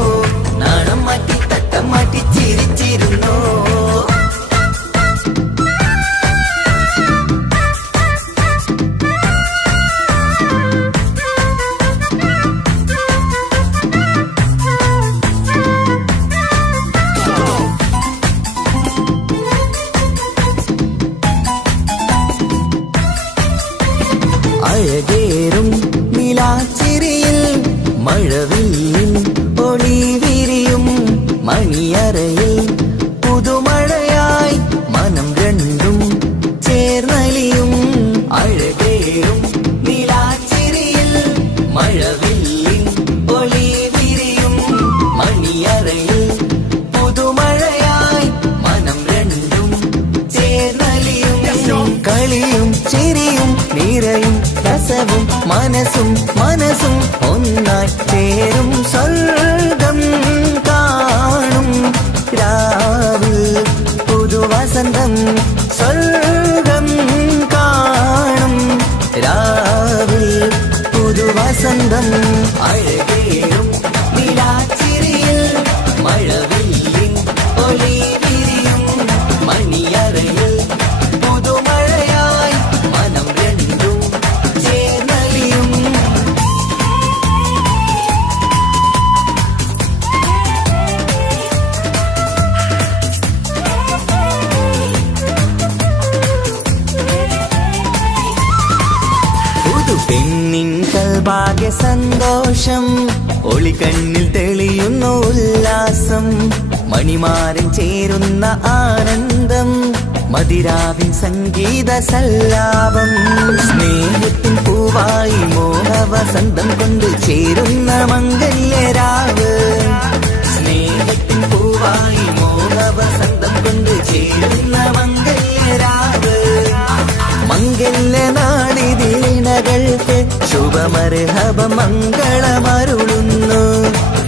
നാണം മാറ്റി തട്ടം മാറ്റി ചിരിച്ചിരുന്നു അഴകേറും നിലാച്ചിരിയിൽ മഴവില്ലിൻ ഒളി വിരിയും മണിയറയിൽ പുതുമഴയായി മനം രണ്ടും ചേർന്നലിയും അഴകേറും നിലാച്ചിരിയിൽ മഴവില്ലിൻ ഒളി വിരിയും മണിയറയിൽ പുതുമഴയായി മനം രണ്ടും ചേർന്നലിയും കളിയും ചിരിയും നിറയും രസവും മനസ്സും മനസ്സും ഒന്നായി ചേരും സ്വർഗം കാണും രാവിൽ പുതുവസന്തം സ്വർഗം കാണും രാവിൽ പുതുവസന്തം അഴകേറും നിലാച്ചിരിയിൽ മഴവില്ലിൻ ഒളി വിരിയും മണിയറയിൽ പുതുമഴയായി മനം രണ്ടും ചേർന്നലിയും പുതു പെണ്ണിൻ കൽഭാഗ്യ സന്തോഷം ഒളിക്കണ്ണിൽ തെളിയുന്നു ഉല്ലാസം മണിമാരൻ ചേരുന്ന ആനന്ദം മതിരാവിൻ സംഗീത സല്ലാപം സ്നേഹത്തിൻ പൂവായി മോഹവസന്തം കൊണ്ട് ചേരുന്ന മംഗല്യരാവ് സ്നേഹത്തിൻ പൂവായി മോഹവസന്തം കൊണ്ട് ചേരുന്ന മംഗല്യരാവ് മംഗല്യ നാടിദീനകൾക്ക് ശുഭമർഹബ മംഗളമരുളുന്നു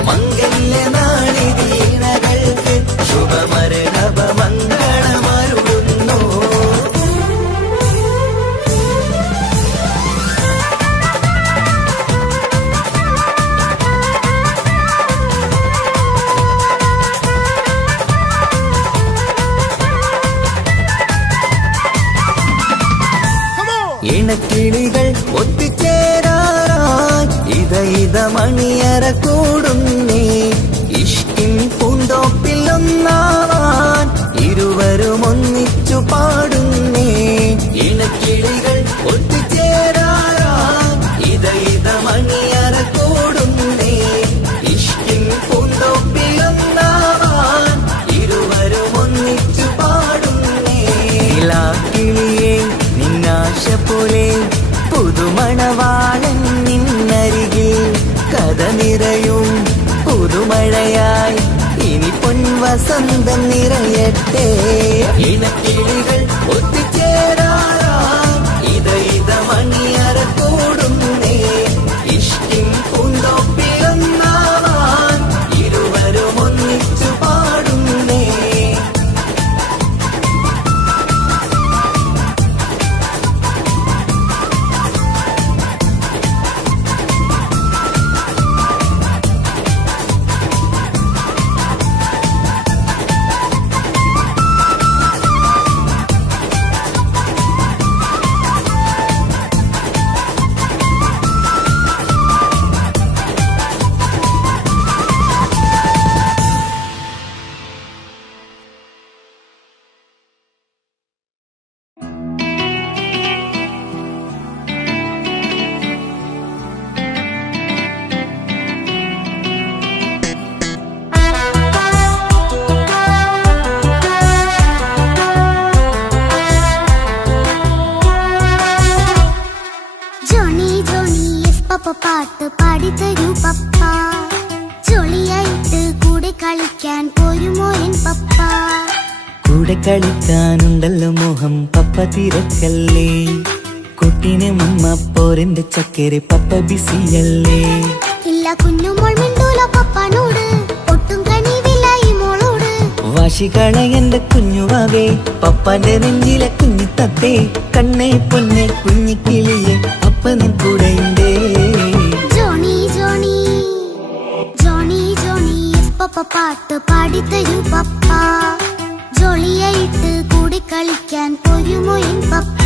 മംഗല്യ നാടിദീനകൾക്ക് ശുഭമർഹബ മംഗളമരുളുന്നു ഇണക്കിളികൾ ഒത്തുചേരാറായി ഇത മണിയറ കൂടുന്നേ ഇഷ്കിൻ പൂന്തോപ്പിൽ ഒന്നാവാൻ ഇരുവരും ഒന്നിച്ചു പാടുന്നേ ഇണക്കിളികൾ ഒത്തുചേരാറായി ഇത മണിയറ കൂടുന്നേ ഇഷ്കിൻ പൂന്തോപ്പിൽ ഒന്നാവാൻ ഇരുവരും ഒന്നിച്ചു പാടുന്നേ കിളിയേ നിന്നാശ പോലെ പുതുമണവാളൻ നിന്നരികിൽ കഥ നിറയും പുതുമഴയായി ഇനി പൊൻവസന്തം നിറയട്ടെ ഇണക്കിളികൾ ഒത്തുചേരാറായി ഇത മണിയറ കൂടുന്നേ ഇഷ്കിൻ പൂന്തോപ്പിലൊന്നാവാൻ ഇരുവരും ഒന്നിച്ചു പാടുന്നേ പാട്ട് പാടിത്തരൂ പപ്പ ജോളിയായിട്ട് കൂടെ കളിക്കാൻ പോരുമോ എൻ പപ്പ കൂടെ കളിക്കാനുണ്ടല്ലോ മോഹം പപ്പ തിരക്കല്ലേ കുട്ടീനെ മുമ്മ പോരെന്റെ ചക്കര പപ്പ ബിസിയല്ലേ ഇല്ല കുഞ്ഞുമോൾ മിണ്ടൂല പപ്പനോട് ഒട്ടും കനിവില്ല ഈ മോളോട് വാശികള എന്റെ കുഞ്ഞുവാവേ പപ്പാന്റെ നെഞ്ചിലെ കുഞ്ഞിത്തത്തേ കണ്ണേ പൊന്നെ കുഞ്ഞിക്കിളിയെ അപ്പനും കൂടെയുണ്ടേ ജോണി ജോണി ജോണി ജോണി പപ്പ പാട്ട് പാടിത്തരൂ പപ്പ ജോളിയായിട്ട് കൂടെ കളിക്കാൻ പോരുമോ എൻ പപ്പ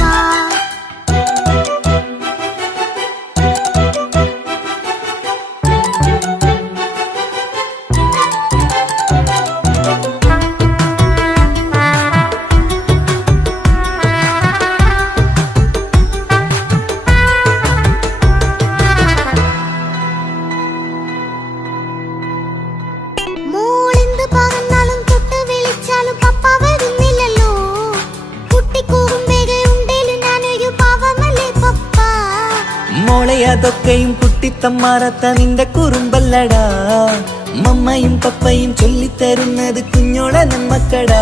അതൊക്കെയും കുട്ടിത്തമ്മാറത്ത നിന്റെ കുറുമ്പല്ലടാ മമ്മയും പപ്പയും ചൊല്ലിത്തരുന്നത് കുഞ്ഞോളെ നമ്മക്കടാ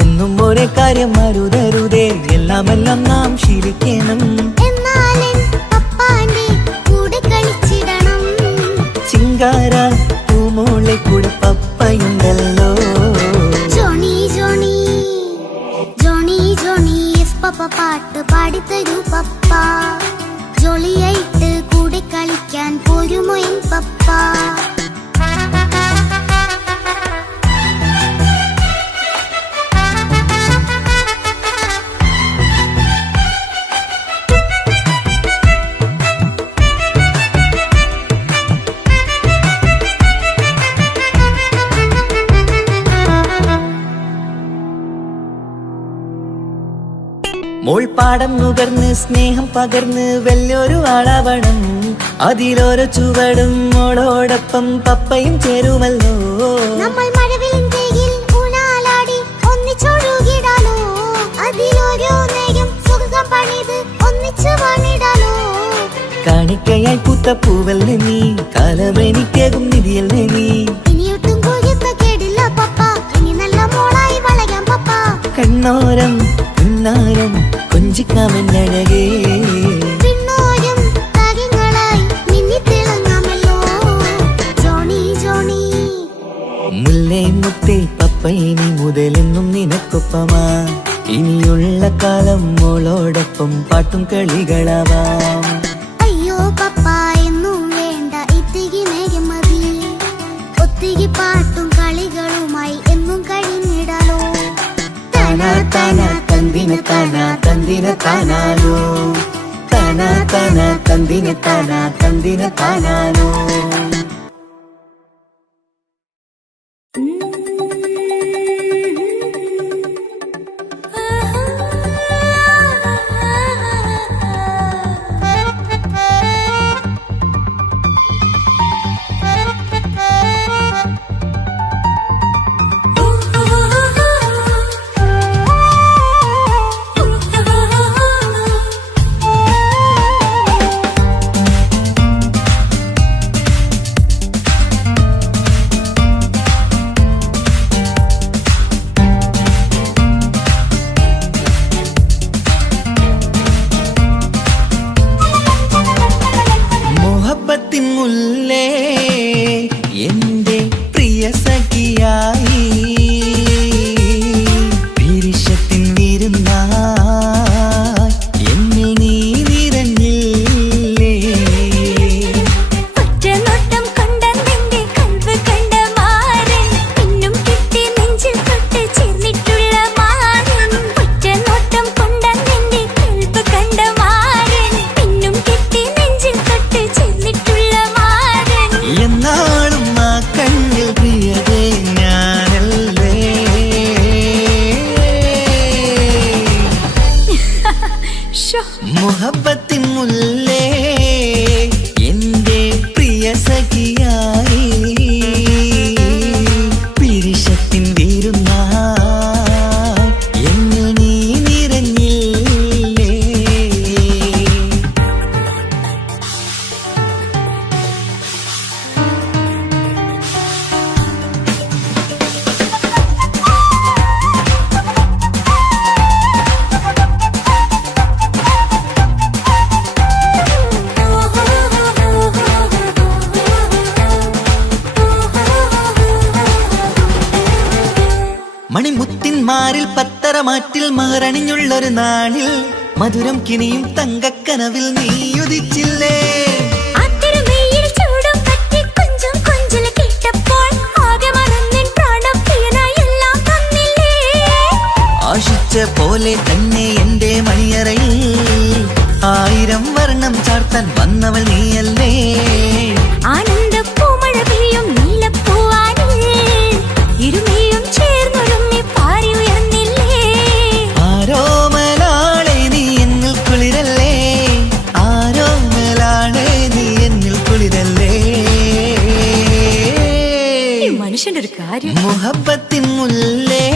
എന്നും ഒരേ കാര്യം മരുതരുതേ എല്ലാമെല്ലാം നാം ശീലിക്കണം ചിങ്കാര പൂമോളെ കൂടെ പപ്പയുണ്ടല്ലോ പപ്പ പാട്ട് പാടിത്തരൂ പപ്പ ജോളിയായിട്ട് കൂടെ കളിക്കാൻ പോരുമോ എൻ പപ്പ മോൾ പാടം നുകർന്ന് സ്നേഹം പകർന്ന് വലിയൊരു ആളാവണം അതിലോരോ ചുവടും മോളോടൊപ്പം പപ്പയും ചേരുമല്ലോ നമ്മൾ മഴവിലും തേയിൽ ഊനാലാടി ഒന്നിച്ചൊഴുകിടാലോ അതിലോരോ നേരം സുഖം പണിത് ഒന്നിച്ചു വാണിടാലോ കാണിക്കയായി പൂത്ത പൂവല്ലേ നീ കാലമെനിക്കേകും നിധിയല്ലേ നീ ഇനിയൊട്ടും കൂടിയപ്പ കേടില്ല പപ്പ ഇനി നല്ല മോളായി വളയാം പപ്പ കണ്ണോരം പിന്നാരം കൊഞ്ചിക്കാമെന്നഴകേ പിന്നോരം താരങ്ങളായി മിന്നിത്തിളങ്ങാമല്ലോ ജോണി ജോണി മുല്ലേ മുത്തേ പപ്പ ഇനി മുതലെന്നും നിനക്കൊപ്പമാ ഇനിയുള്ള കാലം മോളോടൊപ്പം പാട്ടും കളികളാവാം അയ്യോ പപ്പ എന്നും വേണ്ട ഇത്തിരി നേരം മതി ഒത്തിരി പാട്ടും കളികളുമായി എന്നും കഴിഞ്ഞിടാലോ താനാനോ താനാ താനാ തന്തിന താനാനോ മുല്ലേ എന്റെ പ്രിയ സഖിയായി പിരിശത്തിൻ വിരുന്നായി എന്നിൽ നീ നിറഞ്ഞില്ലേ ഒറ്റനോട്ടം കൊണ്ട നിന്റെ കൽവ് കണ്ട മാരൻ പിന്നും കിട്ടി നെഞ്ചിൽ തൊട്ട് ചേർന്നിട്ടുള്ള മാരൻ ഒറ്റനോട്ടം കൊണ്ട നിന്റെ കൽവ് കണ്ട മാരൻ പിന്നും കിട്ടി നെഞ്ചിൽ തൊട്ട് ചേർന്നിട്ടുള്ള മാരൻ എന്നാളും ആ കണ്ണിൽ പ്രിയതേ ഞാനല്ലേ മുഹബത്തിൻ മുല്ലേ എന്റെ പ്രിയ സഖിയായി പിരിശത്തിൻ വിരുന്നായി എന്നിൽ നീ നിറഞ്ഞില്ലേ മണിമുത്തിന്മാരിൽ പത്തരമാറ്റിൽ മഹറണിഞ്ഞുള്ളൊരു നാളിൽ മധുരം കിനിയും തങ്കക്കനവിൽ നീ ഉദിച്ചില്ലേ ആത്തിരുമേയിൽ ചൂടും പറ്റി കൊഞ്ചും കൊഞ്ചൽ കേട്ടപ്പോൾ ആകെ മറന്നിൻ പ്രാണം പ്രിയനായി എല്ലാം തന്നില്ലേ ആശിച്ച പോലെ തന്നെ എന്റെ മണിയറയിൽ 1000 വർണ്ണം ചാർത്താൻ വന്നവൾ നീയല്ലേ ആനന്ദ പൂമഴ പെയ്യും നീലപ്പൂവാനിൽ ഇരുമയും ചേർന്നൊരുമ്മി പാറി ഉയർന്നില്ലേ ആരോമലാളെ നീ എന്നിൽ കുളിരല്ലേ ആരോമലാളെ നീ എന്നിൽ കുളിരല്ലേ മനുഷ്യന്റെ ഒരു കാര്യം മുഹബത്തിൻ മുല്ലേ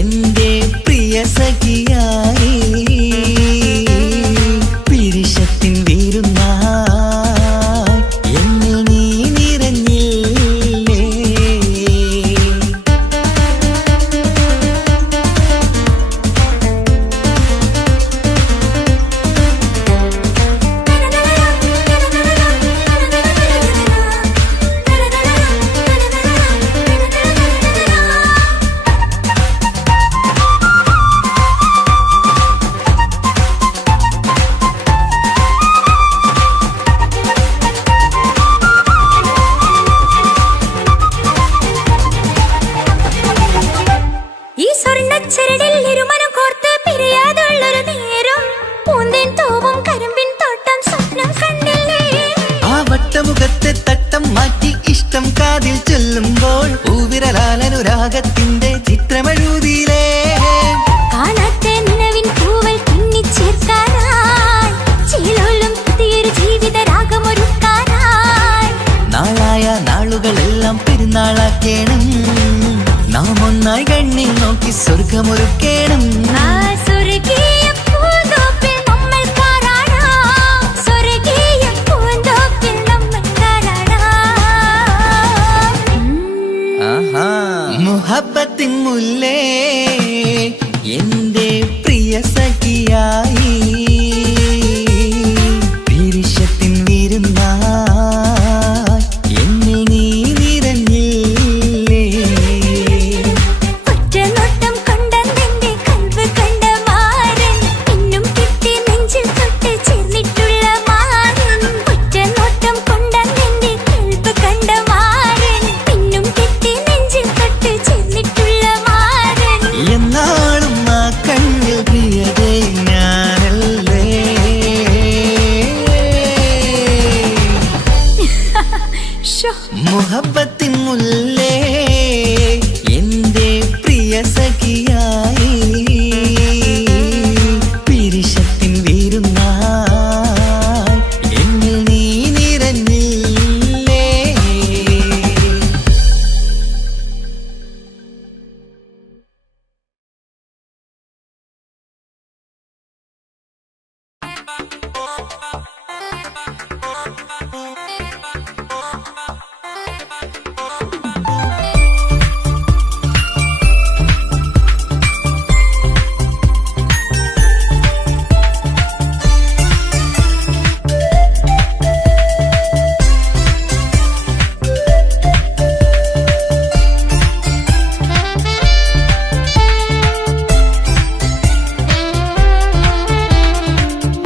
എന്റെ പ്രിയ സഖിയായി പിരിശത്തിൻ വിരുന്നായി എന്നിൽ നീ നിറഞ്ഞില്ലേ ഈ സ്വർണ്ണച്ചരടിൽ ഇരുമനം കോർത്ത് പിരിയാതുള്ളൊരു നേരം പൂന്തേൻ തൂവും കരിമ്പിൻ തോട്ടം സ്വപ്നം കണ്ടില്ലേ ആ വട്ടമുഖത്തെ തട്ടം മാറ്റി ഇഷ്ടം കാതിൽ ചൊല്ലുമ്പോൾ പൂവിരലാലനുരാഗത്തിന്റെ ചിത്രമെഴുതിയിലേ കാണാത്ത നിലവിൻ പൂവൽ പിന്നിച്ചേർക്കാനായി ചിലോലും പുതിയൊരു ജീവിത രാഗമൊരുക്കാനായി നാളായ നാളുകളെല്ലാം പെരുന്നാളാക്കേണം നാം ഒന്നായി കണ്ണിൽ നോക്കി സ്വർഗമൊരുക്കേണം ആ സ്വർഗീയ പൂന്തോപ്പിൽ നമ്മൾ കാണാം സ്വർഗീയ പൂന്തോപ്പിൽ നമ്മൾ കാണാം മുഹബത്തിൻ മുല്ലേ എന്റെ പ്രിയ സഖിയായി പിരിശത്തിൻ വിരുന്നായി എന്നിൽ നീ നിറഞ്ഞില്ലേ ഒറ്റനോട്ടം കൊണ്ട നിന്റെ കൽവ് കണ്ട മുഹബത്തിൻ മുല്ലേ എന്റെ പ്രിയ സഖിയായി പിരിശത്തിൻ വീരുന്നായി എന്നിൽ നീ നിറഞ്ഞില്ലേ.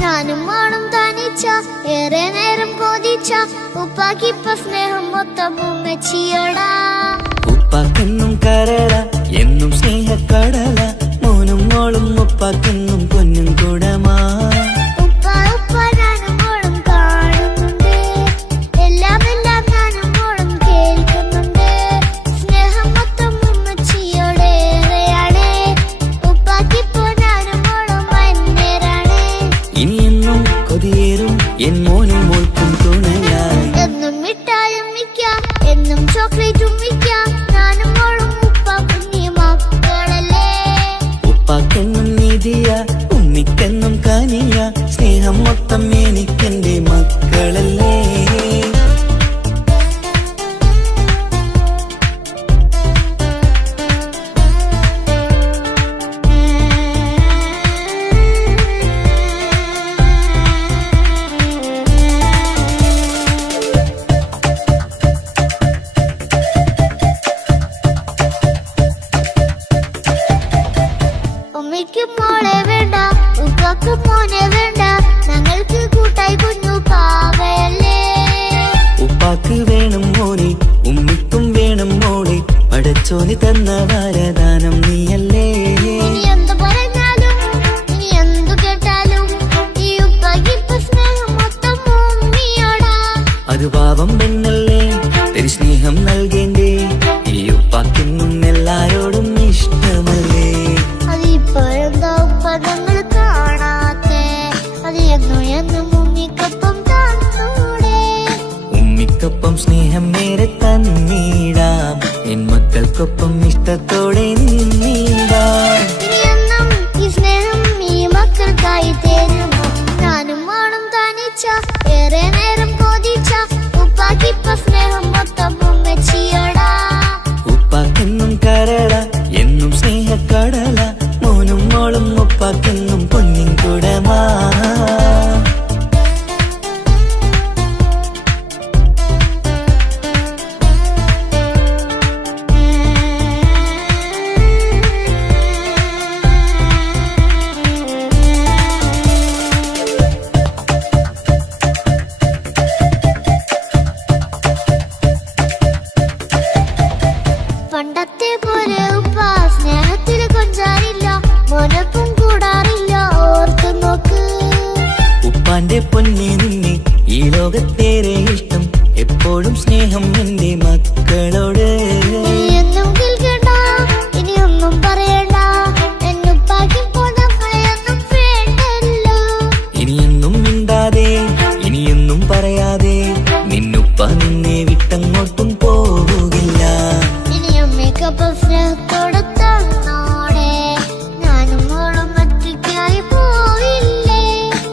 ഞാനും മോളും തനിച്ച ഏറെ നേരം കൊതിച്ച ഉപ്പാക്കിപ്പ സ്നേഹം മൊത്തം ഉമ്മച്ചിയോടാ. ഉപ്പാക്കെന്നും കരള എന്നും സ്നേഹക്കടല മോനും മോളും ഉപ്പാക്കെന്നും പൊന്നും കുടമാ. ഉപ്പ ഉപ്പ ഞാനും മോളും കാണുന്നുണ്ട്, എല്ലാം എല്ലാം ഞാനും മോളും കേൾക്കുന്നുണ്ട്. സ്നേഹം മൊത്തം ഉമ്മച്ചിയോടേറെയാണ്, ഉപ്പാക്കിപ്പോ ഞാനും മോളും അന്യരാണ്. ഇനിയെന്നും കൊതിയേറും എൻ മോനും മോൾക്കും തുണയായി. എന്നും മിഠായും മിക്കാം, എന്നും ചോക്ലേറ്റും മിക്കാം, ഞാനും മോളും ഉപ്പ കുഞ്ഞി മക്കളല്ലേ. ഉപ്പാക്കെന്നും നീതിയ ഉമ്മിക്കെന്നും കനിയ സ്നേഹം മൊത്തം എനിക്കെന്റെ മക്കളല്ലേ. ഉമ്മയ്ക്ക് മോളെ വേണ്ട, ഉപ്പാക്ക് മോനെ വേണ്ട, ഞങ്ങൾക്ക് കൂട്ടായി കുഞ്ഞു പാവയല്ലേ. ഉപ്പാക്ക് വേണം മോനെ ഉമ്മിക്കും വേണം മോളെ, പടച്ചോന് തന്ന വരദാനം നീയല്ലേ. ഇനി എന്ത് പറഞ്ഞാലും ഇനി എന്തു കേട്ടാലും ഈ ഉപ്പാക്കിപ്പ സ്നേഹം മൊത്തം ഉമ്മിയോടാ. അത് പാവം പെണ്ണല്ലേ തിരി സ്നേഹം നൽകേണ്ടേ, ഈ ഉപ്പാക്കെന്നും എല്ലാരോടും ഇഷ്ടമല്ലേ. അതിപ്പോഴെന്താ ഉപ്പ ഞങ്ങൾ കാണാത്തെ, അത് എന്നും എന്നും ഉമ്മിക്കൊപ്പം തന്നൂടെ. ഉമ്മിക്കൊപ്പം സ്നേഹം നേരെ തന്നീടാം, എൻ മക്കൾക്കൊപ്പം ഇഷ്ടത്തോടെ നിന്നീടാം. ഇനിയെന്നും ഈ സ്നേഹം ഈ മക്കൾക്കായി തരുമോ. ഞാനും മോളും തനിച്ച ഏറെ നേരം കൊതിച്ച ഉപ്പാക്കിപ്പ സ്നേഹം മൊത്തം ഉമ്മച്ചിയോടാ. ഉപ്പാക്കെന്നും കരള എന്നും സ്നേഹക്കടല മോനും മോളും ഉപ്പാക്കെന്നും പൊന്നിൻ കുടമാ. പണ്ടത്തെ പോലെ ഉപ്പ സ്നേഹത്തിൽ കൊഞ്ചാറില്ല, മോനൊപ്പം കൂടാറില്ല, ഓർത്തു നോക്ക്. ഉപ്പാന്റെ പൊന്നെ നിന്നെ ഈ ലോകത്തേറെ ഇഷ്ടം, എപ്പോഴും സ്നേഹം എന്റെ മക്കളോട്. ഇനിയൊന്നും കേൾക്കണ്ട, ഇനിയൊന്നും പറയണ്ട, എന്നുപ്പാക്കിപ്പോ നമ്മളെയൊന്നും വേണ്ടല്ലോ. ഇനിയൊന്നും മിണ്ടാതെ ഇനിയൊന്നും പറയാതെ നിന്നുപ്പ നിന്നെ വിട്ടങ്ങോട്ടും പോവുകില്ല. ഇനിയും മികപ്പം സ്നേഹത്തോടെ തന്നോടെ, ഞാനും മോളും ഒറ്റയ്ക്കായി പോയില്ലേ.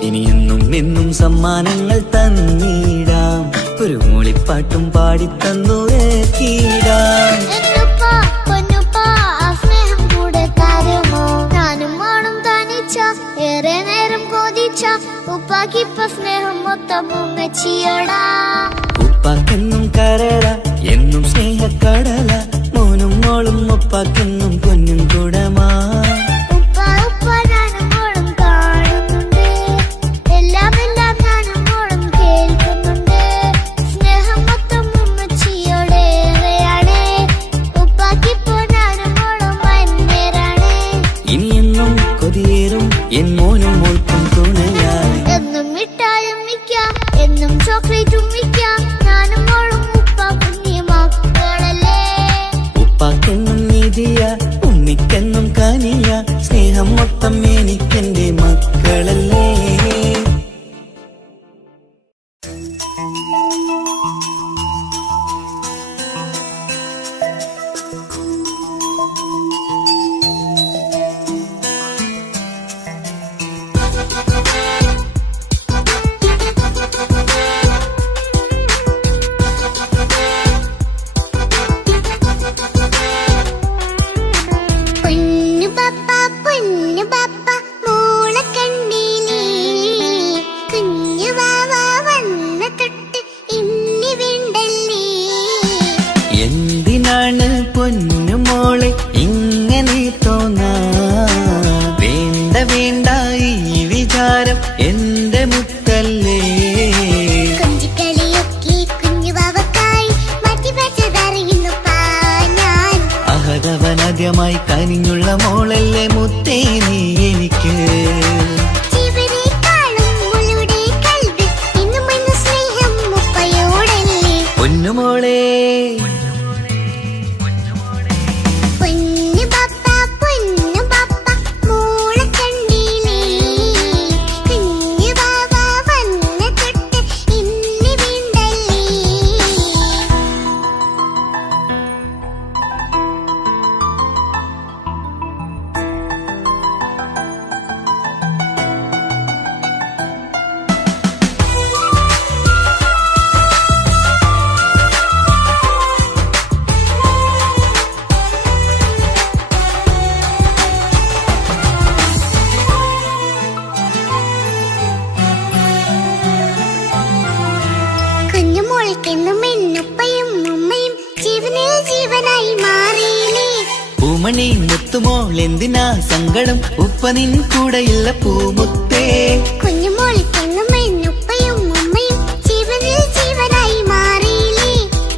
ഇനിയെന്നും എന്നും സമ്മാനങ്ങൾ തന്നീടാം, ഒരു മൂളിപ്പാട്ടും പാടിത്തന്നു കീടാം. എന്നുപ്പ പൊന്നുപ്പ ആ സ്നേഹം കൂടെ തരുമോ. ഞാനും മോളും തനിച്ച ഏറെ നേരം കൊതിച്ച ഉപ്പാക്കിപ്പ സ്നേഹം മൊത്തം ഉമ്മച്ചിയോടാ. ഉപ്പാക്കെന്നും കരള എന്നും സ്നേഹക്കടല മോനും മോളും ഉപ്പാക്കെന്നും പൊന്നും കുടമാ. ഉപ്പ ഉപ്പ ഞാനും മോളും കാണുന്നുണ്ട്, എല്ലാം എല്ലാം ഞാനും മോളും കേൾക്കുന്നുണ്ട്. സ്നേഹം മൊത്തം ഉമ്മച്ചിയോടേറെയാണ്, ഉപ്പാക്കിപ്പോ ഞാനും മോളും അന്യരാണ്. ഇനിയെന്നും കൊതിയേറും എൻ മോനും മോൾക്കും തുണയായി. എന്നും മിഠായും മിക്കാം, എന്നും ചോക്ലേറ്റും മിക്കാം, ഞാനും മോളും ഉപ്പ എന്തിനാണ് പൊന്നുമോളെ ഇങ്ങനെ തോന്നാ? വേണ്ട വേണ്ട ഈ വിചാരം എന്റെ മുത്തല്ലേ. അഹതവനാദ്യമായി കനിഞ്ഞുള്ള മോളല്ലേ മുത്തേ നീ എനിക്ക്. പൊന്നുമോളെ പൂമണി മുത്തുമോൾ എന്തിനാ സങ്കടം? ഉപ്പ നിൻ കൂടെയുള്ള പൂമുത്തേ.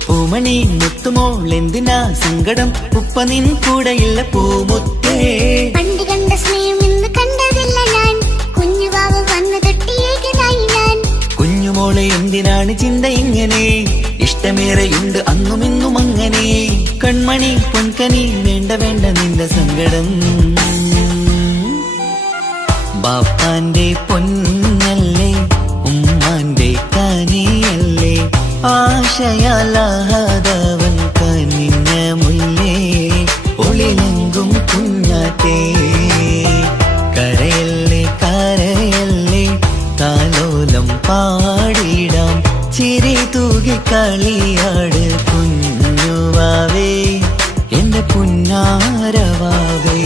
പൂമണി മുത്തുമോൾ എന്തിനാ സങ്കടം? ഉപ്പ നിൻ കൂടെയുള്ള പൂമുത്തേ. പണ്ട് കണ്ട സ്നേഹം ഇന്ന് കണ്ടതില്ല ഞാൻ, കുഞ്ഞുവാവ വന്നു തൊട്ടിയേകനായി ഞാൻ. കുഞ്ഞുമോളെ എന്തിനാണ് ചിന്ത ഇങ്ങനെ? ഇഷ്ടമേറെയുണ്ട് അന്നും ഇന്നും അങ്ങനെ. കൺമണി പൊൻകനി വേണ്ട വേണ്ട നിന്റെ സങ്കടം. ബാപ്പാന്റെ പൊന്നല്ലേ ഉമ്മാന്റെ കനിയല്ലേ, ആശയാലാഹതവൻ കനിഞ്ഞ മുല്ലേ. ഒളിലെങ്കും കുഞ്ഞാറ്റേ കരയല്ലേ കരയല്ലേ, താലോലം പാടിടാം ചിരി തൂകി കളിയാട് കുഞ്ഞുവാവേ എന്റെ പുന്നാരവാവേ.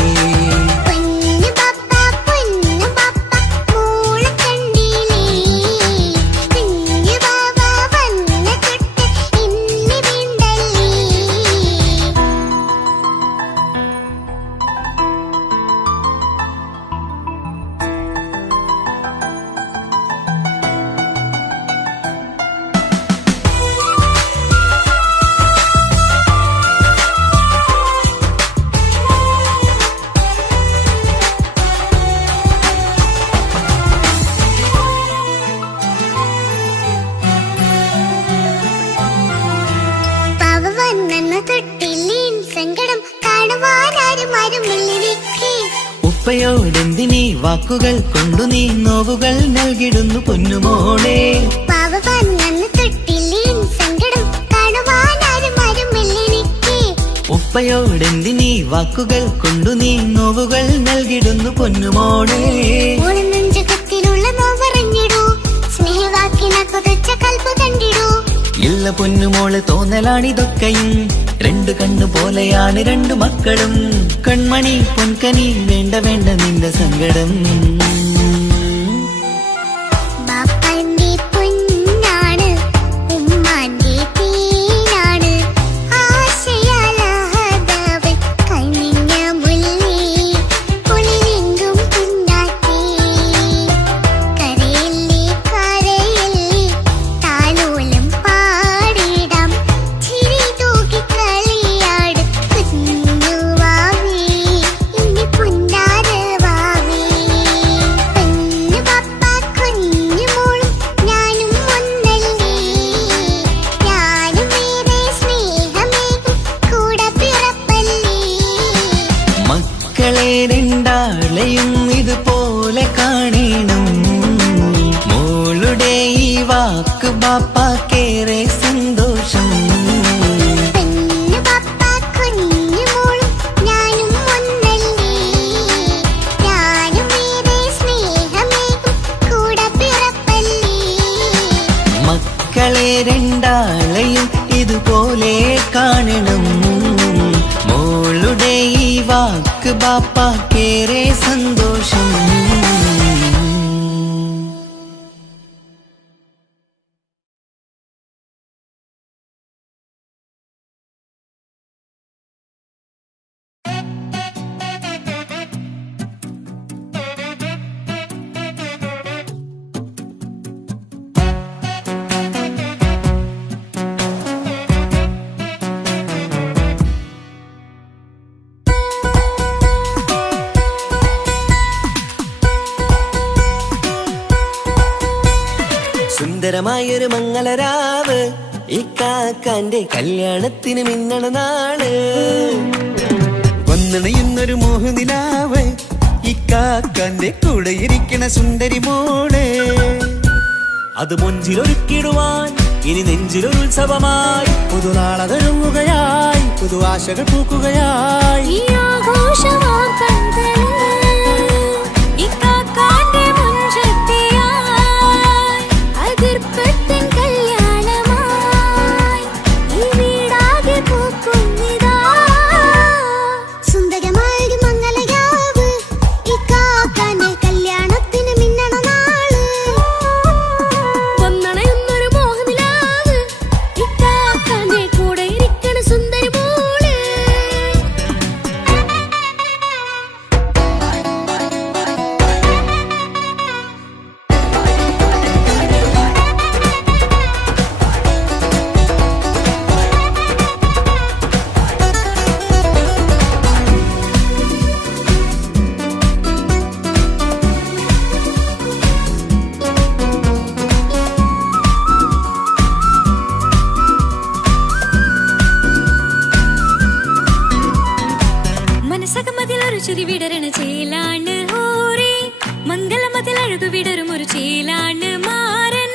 ഉപ്പയോടെന്തിനീ വാക്കുകൾ കൊണ്ടു നീ നോവുകൾ നൽകിടുന്നു പൊന്നുമോളെ. ഉപ്പയോടെന്തിനീ വാക്കുകൾ കൊണ്ടു നീ നോവുകൾ നൽകിടുന്നു പൊന്നുമോളെ. ഇല്ല പൊന്നുമോള് തോന്നലാണിതൊക്കെയും, രണ്ടു കണ്ണു പോലെയാണ് രണ്ടു മക്കളും. കൺമണി പൊൻകനി വേണ്ട വേണ്ട നിന്റെ സങ്കടം. രണ്ടാളെയും ഇതുപോലെ കാണണം. മോളുടെ ഈ വാക്ക് ബാപ്പ ബാപ്പാക്കേറെ സന്തോഷം. മക്കളെ രണ്ടാളെയും ഇതുപോലെ കാണണം. മോളുടെ ഈ വാക്ക് ബാപ്പാക്കേറെ സന്തോഷം. സുന്ദരമായൊരു മംഗളരാവ് ഇക്കാക്കാന്റെ കല്യാണത്തിന് മിന്നണ നാള്. വന്നണയുന്നൊരു മോഹനിലാവ് ഇക്കാക്കാന്റെ കൂടെ ഇരിക്കണ സുന്ദരി മോള്. അത് മൊഞ്ചിലൊരുക്കിടുവാൻ ഇനി നെഞ്ചിലൊരു ഉത്സവമായി പുതുനാളതൊരുങ്ങുകയായി പുതുവാശകൾ പൂക്കുകയായി. ഈ ആഘോഷമാക്കണ്ടേ ഇക്കാക്കാന്റെ മുൻചെത്തിയായി അതിർപ്പത്തിൻ കല്യാണമായി ഈ വീടാകെ പൂക്കുന്നിതാ. സുന്ദരമായൊരു മംഗളരാവ് ഇക്കാക്കാന്റെ കല്യാണത്തിന് മിന്നണ നാള്. വന്നണയുന്നൊരു മോഹനിലാവ് ഇക്കാക്കാന്റെ കൂടെ ഇരിക്കണ സുന്ദരി മോള്. മനസ്സകമതിലൊരു ചുരി വിടരണ ചേലാണ് ഹോറി. മംഗളമതിൽ അഴകു വിടരും ഒരു ചേലാണ് മാരൻ.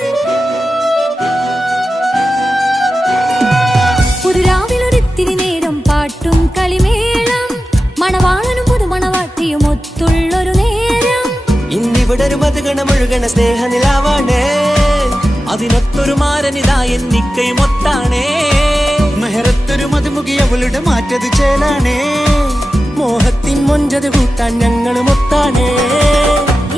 പുതുരാവിലൊരിത്തിരി നേരം പാട്ടും കളിമേളം മണവാളനും പുതുമണവാട്ടിയും ഒത്തുള്ളൊരു നേരം. ഇന്നിവിടെ ഒരു മധുഗണമൊഴുകണ സ്നേഹനിലാവാണ്. അതിനൊത്തൊരു മാരനിതാ എന്നിക്കയും ഒത്താണേ. മെഹറത്തൊരു മധുമുഖി അവളുടെ മാറ്റത് ചേലാണേ. മോഹത്തിൻ മൊഞ്ചത് കൂട്ടാൻ ഞങ്ങളും ഒത്താണേ.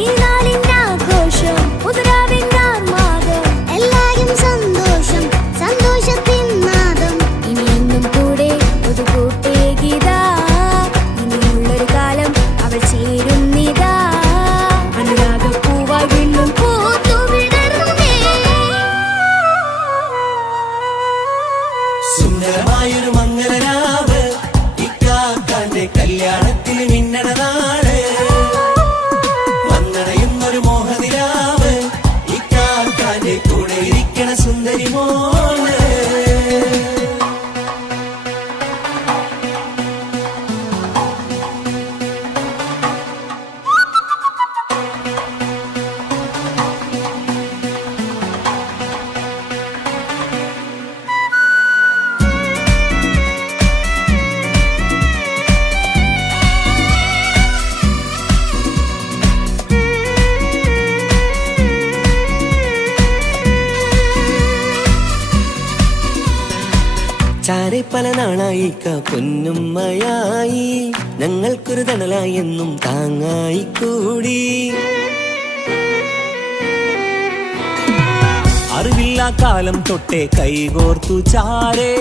ഈ നാളിന്റെ ആഘോഷം പുതുരാവിന്റെ ആർമാദം എല്ലാരും സന്തോഷം സന്തോഷത്തിൻ നാദം. ഇനി എന്നും കൂടെ പുതുകൂട്ടേ ഗീതാ. ഇനിയുള്ളൊരു കാലം അവൾ ചേരുന്നിതാ. അനുരാഗപ്പൂവായി വീണ്ടും പൂത്തുവിടരുന്നേ. സുന്ദരമായൊരു മംഗളരാവ് ഇക്കാക്കാന്റെ കല്യാണത്തിന് മിന്നണ നാള്. വന്നണയുന്നൊരു മോഹനിലാവ് ഇക്കാക്കാന്റെ കൂടെ ഇരിക്കണ സുന്ദരി മോള്. ചാരെ പല നാളായി പൊന്നുമ്മയായി ഞങ്ങൾക്കൊരു തണലായി എന്നും താങ്ങായി കൂടി. അറിവില്ല കാലം തൊട്ടേ കൈകോർത്തു ചാരേ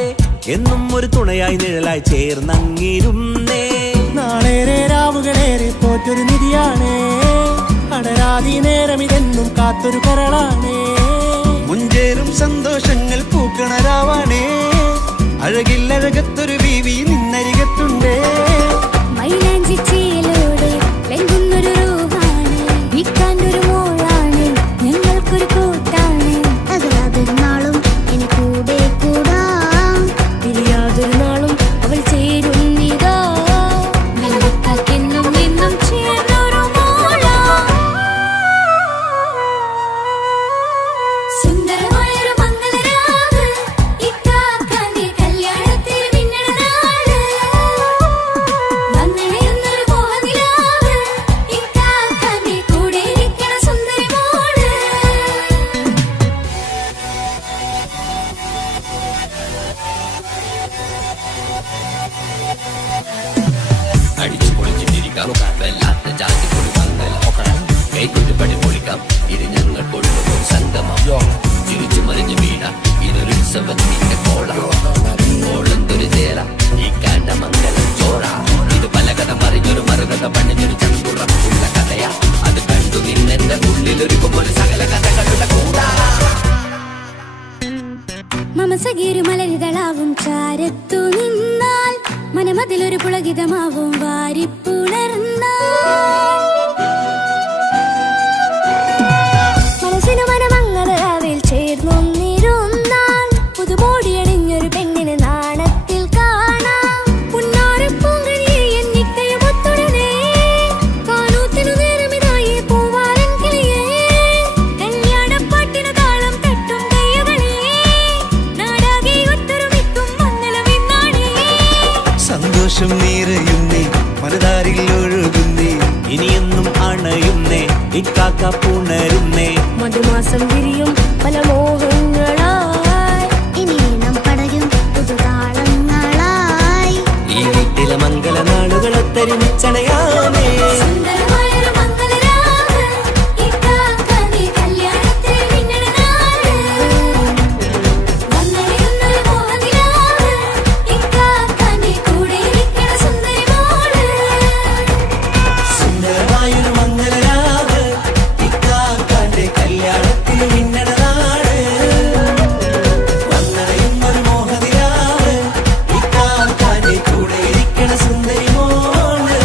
എന്നും ഒരു തുണയായി നിഴലായി ചേർന്നങ്ങിരുന്നേ. നാളേറെ രാവുകളേറെ പോറ്റൊരു നിധിയാണേ. അടരാതി നേരം ഇതെന്നും കാത്തൊരു കരളാണേ. മുഞ്ചേറും സന്തോഷങ്ങൾ പൂക്കണരാവാണേ. അഴകില്ലഴകത്തൊരു ബീവി നിന്നരികത്തുണ്ടേ. മൈലാഞ്ചി ചേലോടെ വെങ്കുന്നൊരു റൂഹാണ്. വിക്കാനൊരു മോളാണ് ഞങ്ങൾക്കൊരു കൂട്ടാണ്. അകലാതൊരു നാളും എനി കൂടെ കൂടാം. പിരിയാതൊരു നാളും അവൾ ചേരുന്നിതാ. നെല്ലിക്കാക്കെന്നും എന്നും ചേർന്നൊരു മോളാ. സുന്ദരമായൊരു മംഗളരാവ് പതിവിന്റെ കോള കോളന്തൊരു ചേര ഈ കാണ്ട മംഗലം ചോറ ഇത് പലകഥ മറിഞ്ഞൊരു മറുകഥ പണിഞ്ഞൊരു ചങ്കുറപ്പുള്ള കഥയാ അത് കണ്ടു നിന്നെന്റെ ഉള്ളിലൊരുക്കുമ്പോൾ സകല കഥകളുടെ കൂടാ മമസഗീരു മലരിതളാവും ചാരത്തു നിന്നാൽ മനമതിലൊരു പുളകിതമാവും വാരിപ്പുണർന്നാൽ മനസ്സിനു മനമങ്ങതരാവിൽ ചേർന്നൊന്നിരുന്നാൽ പുതുമോടിയണിഞ്ഞൊരു പെണ്ണിന് നാണത്തിൽ കാണാം പുന്നാരപ്പൂങ്കനിയെ എന്നിക്കയുമൊത്തുടനെ കാനൂത്തിനു നേരമിതായി പൂവാലൻ കിളിയേ കല്യാണപ്പാട്ടിനു താളം തട്ടും കയ്യുകളെ നാടാകെ ഒത്തൊരുമിക്കും മംഗളമെന്നാണേ സന്തോഷം നിറയുന്നേ മനതാരിൽ ഒഴുകുന്നേ ഇനിയെന്നും അണയുന്നേ ഇക്കാക്ക പുണരുന്നേ മധുമാസം വിരിയും പല മോഹങ്ങളായി ഇനി നാം പടരും പുതുതാളങ്ങളായി ഈ വീട്ടിലെ മംഗള നാളുകളൊത്തരിച്ചണയാമേ സുന്ദരമായൊരു മംഗളരാവ് ഇക്കാക്കാന്റെ കല്യാണത്തിൽ മിന്നണ നാള് വന്നണിയുന്നൊരു മോഹനിലാവ് ഇക്കാക്കാന്റെ കൂടെ ഇരിക്കണ സുന്ദരി മോള് സുന്ദരമായൊരു മംഗളരാവ് ഇക്കാക്കാന്റെ കല്യാണത്തിൽ മിന്നണ നാട് വന്നണയുന്നൊരു മോഹനിലാവ് ഇക്കാക്കാന്റെ കൂടെ ഇരിക്കണ സുന്ദരി മോള്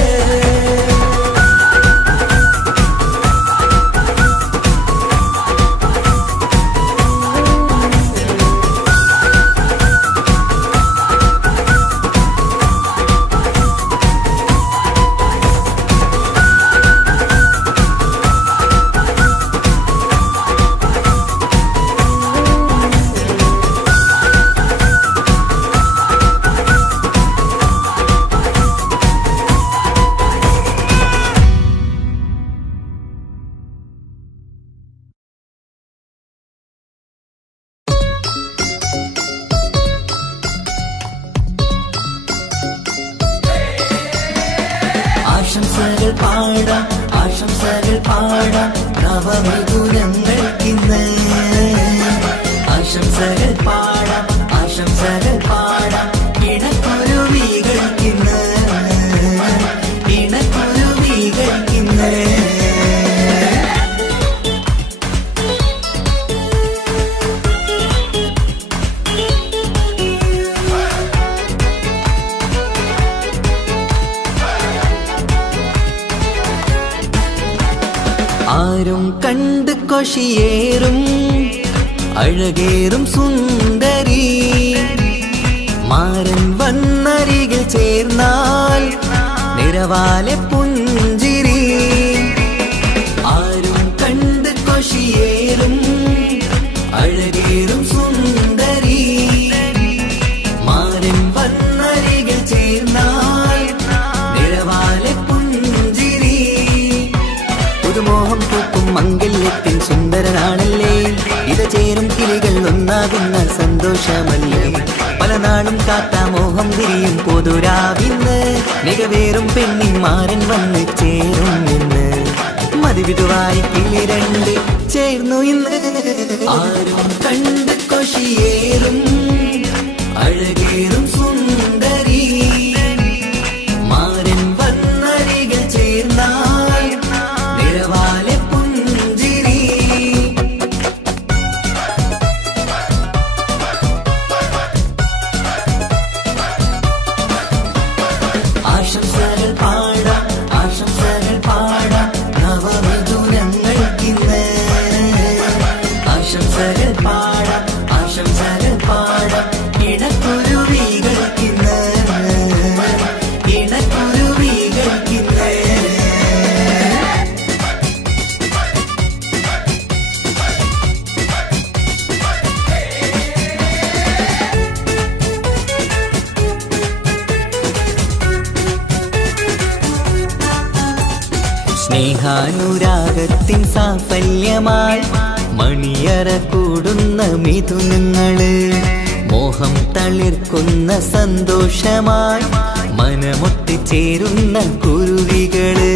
ആശംസകൾ പാടാം ആശംസകൾ പാടാം നവമിഥുനങ്ങൾക്കിന്ന് ആശംസകൾ പാടാം ആശംസകൾ പാടാം ഇണക്കുരുവികൾക്കിന്ന് ഇണക്കുരുവികൾക്കിന്ന് ആരും കണ്ട് കൊഷിയേറും അഴകേറും സുന്ദരി മാരൻ വന്നരികിൽ ചേർന്നാൽ നിറവാലെ പുഞ്ചിരി ആരും കണ്ട് കൊഷിയേറും അഴകേറും സുന്ദരി മാരൻ വന്നരികിൽ ചേർന്നാൽ നിറവാലെ പുഞ്ചിരി പുതുമോഹം പൂക്കും മംഗല്യത്തിൻ സുന്ദരനാണല്ലേ ഇത് ചേരും കിളികൾ ഒന്നാകുന്ന സന്തോഷമല്ലേ പല നാളും കാത്ത മോഹം തിരിയും പൊതുരാവിന്ന് മികവേറും പെണ്ണിൻ മാരൻ വന്ന് ചേരും ഇന്ന് മതിവിധുവായി കിളി രണ്ട് ചേർന്നു ഇന്ന് ആരും കണ്ട് കൊഷിയേറും അഴകേറും സുന്ദരി മാരൻ വന്നരികിൽ ചേർന്നാൽ നിറവാലെ പുഞ്ചിരി ആശംസകൾ പാടാം ആശംസകൾ പാടാം നവമിഥുനങ്ങൾക്കിന്ന് ആശംസകൾ പാടാം ആശംസകൾ പാടാം ഇണക്കുരുവികൾക്കിന്ന് ഇണക്കുരുവികൾക്കിന്ന് സ്നേഹാനുരാഗത്തിൻ സാഫല്യമായി മണിയറ കൂടുന്ന മിഥുനങ്ങള് മോഹം തളിർക്കുന്ന സന്തോഷമായി മനമൊട്ടിച്ചേരുന്ന കുരുവികള്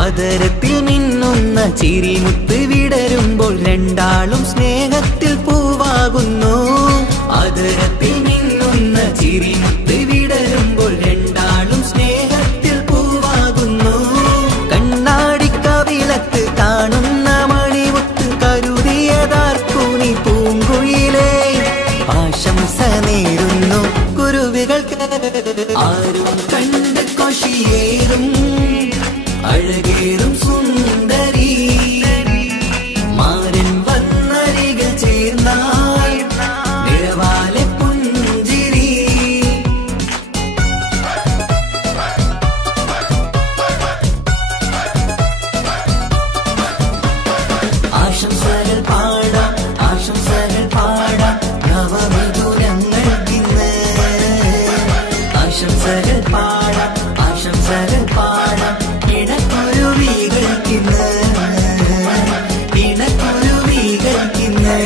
അതരത്തിൽ മിന്നുന്ന ചിരിമുത്ത് വിടരുമ്പോൾ രണ്ടാളും സ്നേഹത്തിൽ പൂവാകുന്നു ആശംസ നേരുന്നു കുരുവികൾക്ക്. ആരും കണ്ട് കൊഷിയേറും അഴകേറും സുന്ദരി മാരൻ വന്നരികിൽ ചേർന്നാൽ നിറവാലെ പുഞ്ചിരി. ആശംസകൾ പാടാം ആശംസകൾ പാടാം നവമിഥുനങ്ങൾക്കിന്ന്. ആശംസകൾ പാടാം ആശംസകൾ പാടാം ഇണക്കുരുവികൾക്കിന്ന് ഇണക്കുരുവികൾക്കിന്ന്.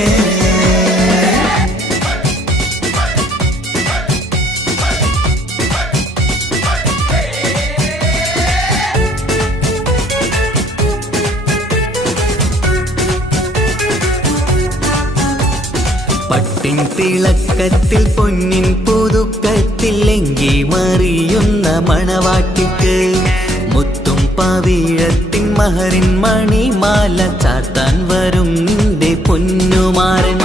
പട്ടിൻ തിളക്കത്തിൽ പൊന്നിൻ പുതുക്കത്തിൽ എങ്കി മറിയുന്ന മണവാട്ടിക്ക് മുത്തും പവിഴത്തിൻ മഹറിൻ മണിമാല ചാർത്താൻ വരും നിന്റെ പൊന്നുമാരൻ.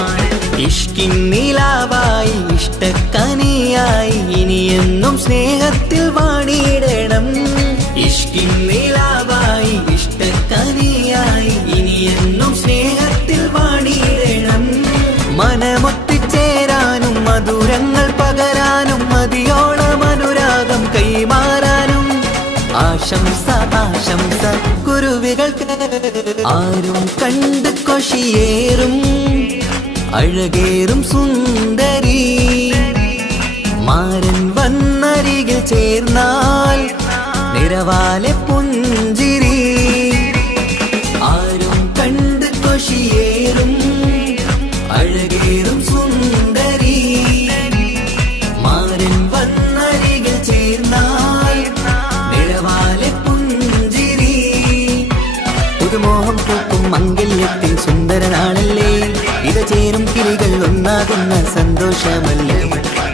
ഇഷ്കിൻ നിലാവായി ഇഷ്ടക്കനിയായി ഇനിയെന്നും സ്നേഹത്തിൽ വാണിയിടണം. ഇഷ്കിൻ നിലാവായി ഇഷ്ടക്കനിയായി ഇനിയെന്നും സ്നേഹത്തിൽ വാണിയിടണം. മനമൊത്തിച്ചേരാനും മധുരങ്ങൾ പകരാനും മതിയോളം അനുരാഗം കൈമാറാനും ആശംസ ആശംസ കുരുവികൾക്ക്. ആരും കണ്ട് കൊഷിയേറും അഴകേറും സുന്ദരി മാരൻ വന്നരികിൽ ചേർന്നാൽ നിറവാലെ പുഞ്ചിരി. ആരും കണ്ട് കൊഷിയേറും അഴകേറും സുന്ദരി മാരൻ വന്നരികിൽ ചേർന്നാൽ നിറവാലെ പുഞ്ചിരി. പുതുമോഹം പൂക്കും മംഗല്യത്തിൻ സുന്ദരനാണല്ലേ ഇത് ചേരും കിളികൾ ഒന്നാകുന്ന സന്തോഷമല്ലേ.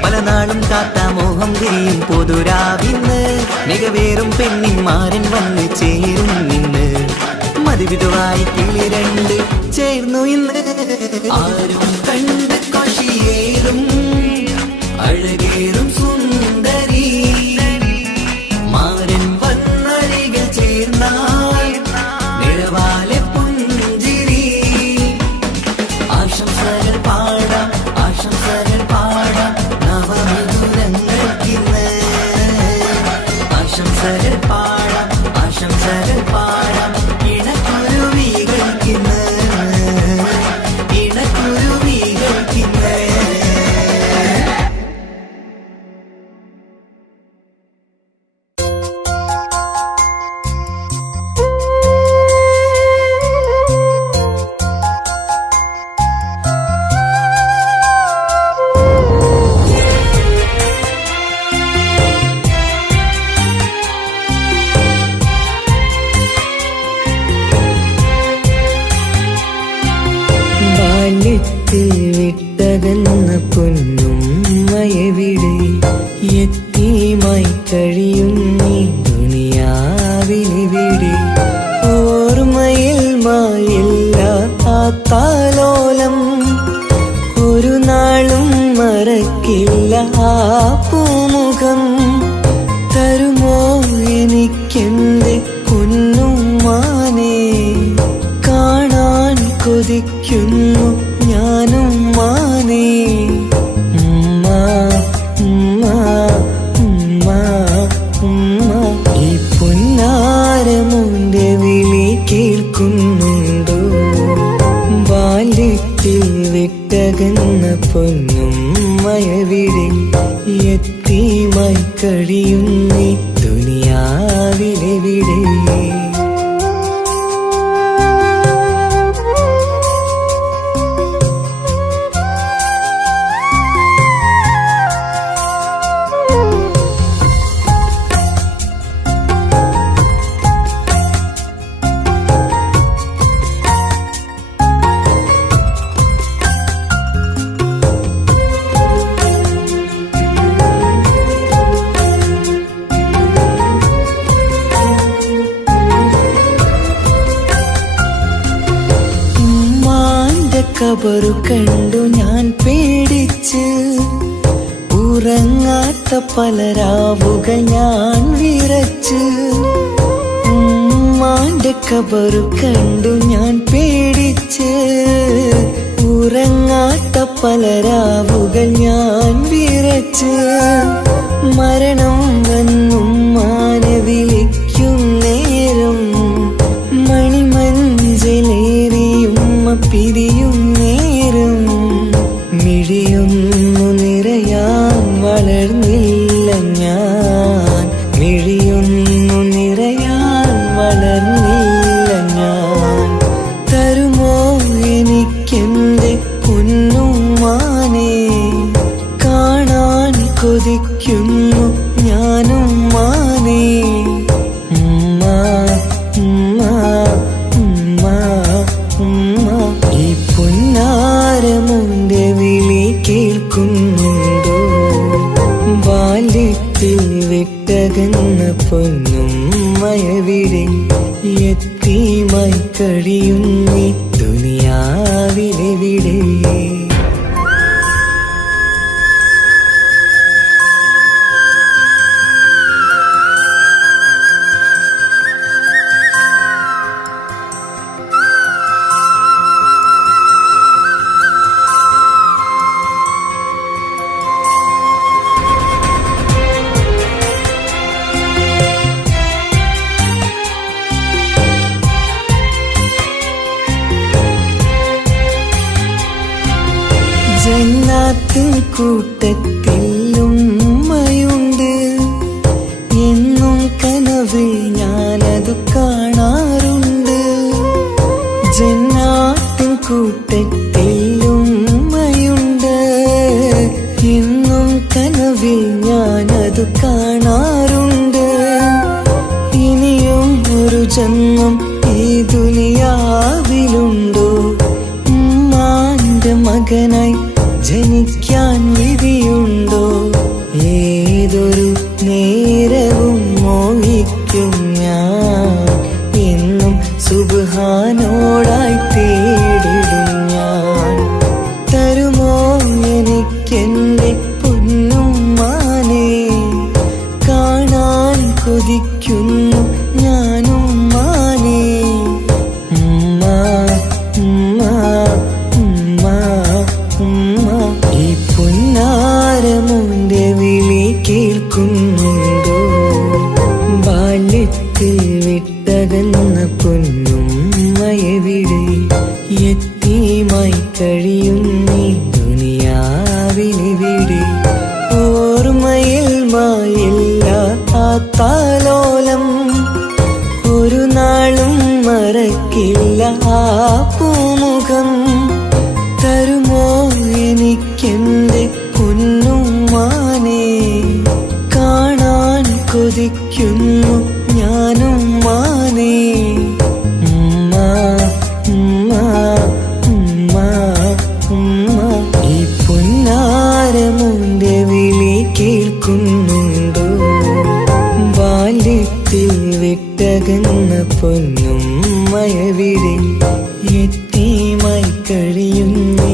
പല നാളും കാത്ത മോഹം തിരിയും പൊതുരാവിന്ന് മികവേറും പെണ്ണിൻ മാരൻ വന്ന് ചേരും നിന്ന്. മതിവിധുവായി കിളി രണ്ട് ചേർന്നു ഇന്ന്. ആരും കണ്ട് കൊഷിയേറും അഴകേറും സുന്ദരി മാരൻ വന്നരികിൽ ചേർന്നാൽ നിറവാലെ പുഞ്ചിരി. ആശംസകൾ പാടാം ആശംസകൾ പാടാം നവമിഥുനങ്ങൾക്കിന്ന്. ആശംസകൾ പാടാം ആശംസകൾ പാടാം ഇണക്കുരുവികൾക്കിന്ന് ഇണക്കുരുവികൾക്കിന്ന്. ബാല്യത്തിൽ വിട്ടകന്ന പൊന്നുമ്മയെവിടെ യത്തീമായി കഴിയും നീ ദുനിയാവിലെവിടെ. ഓർമ്മയിൽ മായില്ല ആ താലോലം ഒരു നാളും മറക്കില്ല ആ പൂമുഖം. തരുമോ എനിക്കെന്റെ പൊന്നുമ്മാനെ കാണാൻ കൊതിക്കുന്നു ഞാനും മാനേ. ഉമ്മ ഉമ്മ ഉമ്മ ഉമ്മ ഈ പൊന്നാരമുന്റെ വിളി കേൾക്കുന്നുണ്ടോ. ബാല്യത്തിൽ വിട്ടകന്ന പൊന്നുമ്മയെവിടെ യത്തീമായി കഴിയും നീ ദുനിയാവിലെവിടെ. കബറു കണ്ടു ഞാൻ പേടിച്ച് ഉറങ്ങാത്ത പല രാവുകൾ ഞാൻ വിറച്ച് ഉമ്മാന്റെ കബറു കണ്ടു ഞാൻ പേടിച്ച് ഉറങ്ങാത്ത പല രാവുകൾ ഞാൻ വിറച്ച് മരണം വന്നും മാനെ വിളിക്കും നേരം മണിമഞ്ചലേറിയും പിരിയും നേരം മിഴിയൊന്നു നിറയാൻ വളർന്നില്ല ഞാൻ മിഴിയൊന്നു നിറയാൻ വളർന്നില്ല ഞാൻ തരുമോ എനിക്കെന്റെ പൊന്നുമ്മാനെ കാണാൻ കൊതിക്കുന്നു ഞാനും മാനേ ഉമ്മ ഉമ്മ ഉമ്മ ഉമ്മ ഈ പൊന്നാരമുന്റെ വിളി കേൾക്കുന്നുണ്ടോ ബാല്യത്തിൽ വിട്ടകന്ന പൊന്നുമ്മയവിടെ യത്തീമായി കഴിയുന്നീ ദുനിയാവിലെവിടെ ജന്നാത്തിൻ കൂട്ടത്തിൽ ഉമ്മയുണ്ട് എന്നും കനവിൽ ഞാനതു കാണാറുണ്ട് ജന്നാത്തിൻ കൂട്ടത്തിൽ ഉമ്മയുണ്ട് എന്നും കനവിൽ ഞാനതു കാണാറുണ്ട് ഇനിയും ഒരു ജന്മം ഈ ദുനിയാവിലുണ്ടോ ഉമ്മാന്റെ മകനായി ജനിക്കാൻ വിധിയുണ്ടോ ഏതൊരു നേരവും മോഹിക്കും ഞാൻ എന്നും സുബ്ഹാനോടായി തേടിടും ഞാൻ തരുമോ എനിക്കെന്റെ പൊന്നുമ്മാനെ കാണാൻ കൊതിക്കുന്നു ഞാനും മാനേ ഉമ്മ ഉമ്മ ഉമ്മ ഉമ്മ ഈ പൊന്നാരമുന്റെ വിളി കേൾക്കുന്നുണ്ടോ ബാല്യത്തിൽ വിട്ടകന്ന പൊന്നുമ്മയവിടെ യത്തീമായി കഴിയുന്നീ ദുനിയാവിലെവിടെ ഓർമ്മയിൽ മായില്ല ആ താലോലം ഒരു നാളും മറക്കില്ല ആ പൂമുഖം തരുമോ എനിക്കെന്റെ പൊന്നുമ്മാനെ കാണാൻ കൊതിക്കുന്നു ഞാനും മാനേ ഉമ്മ ഉമ്മ ഉമ്മ ഉമ്മ ഈ പൊന്നാരമുന്റെ വിളി കേൾക്കുന്നുണ്ടോ ബാല്യത്തിൽ വിട്ടകന്ന പൊന്നുമ്മയവിടെ യത്തീമായി കഴിയുന്നു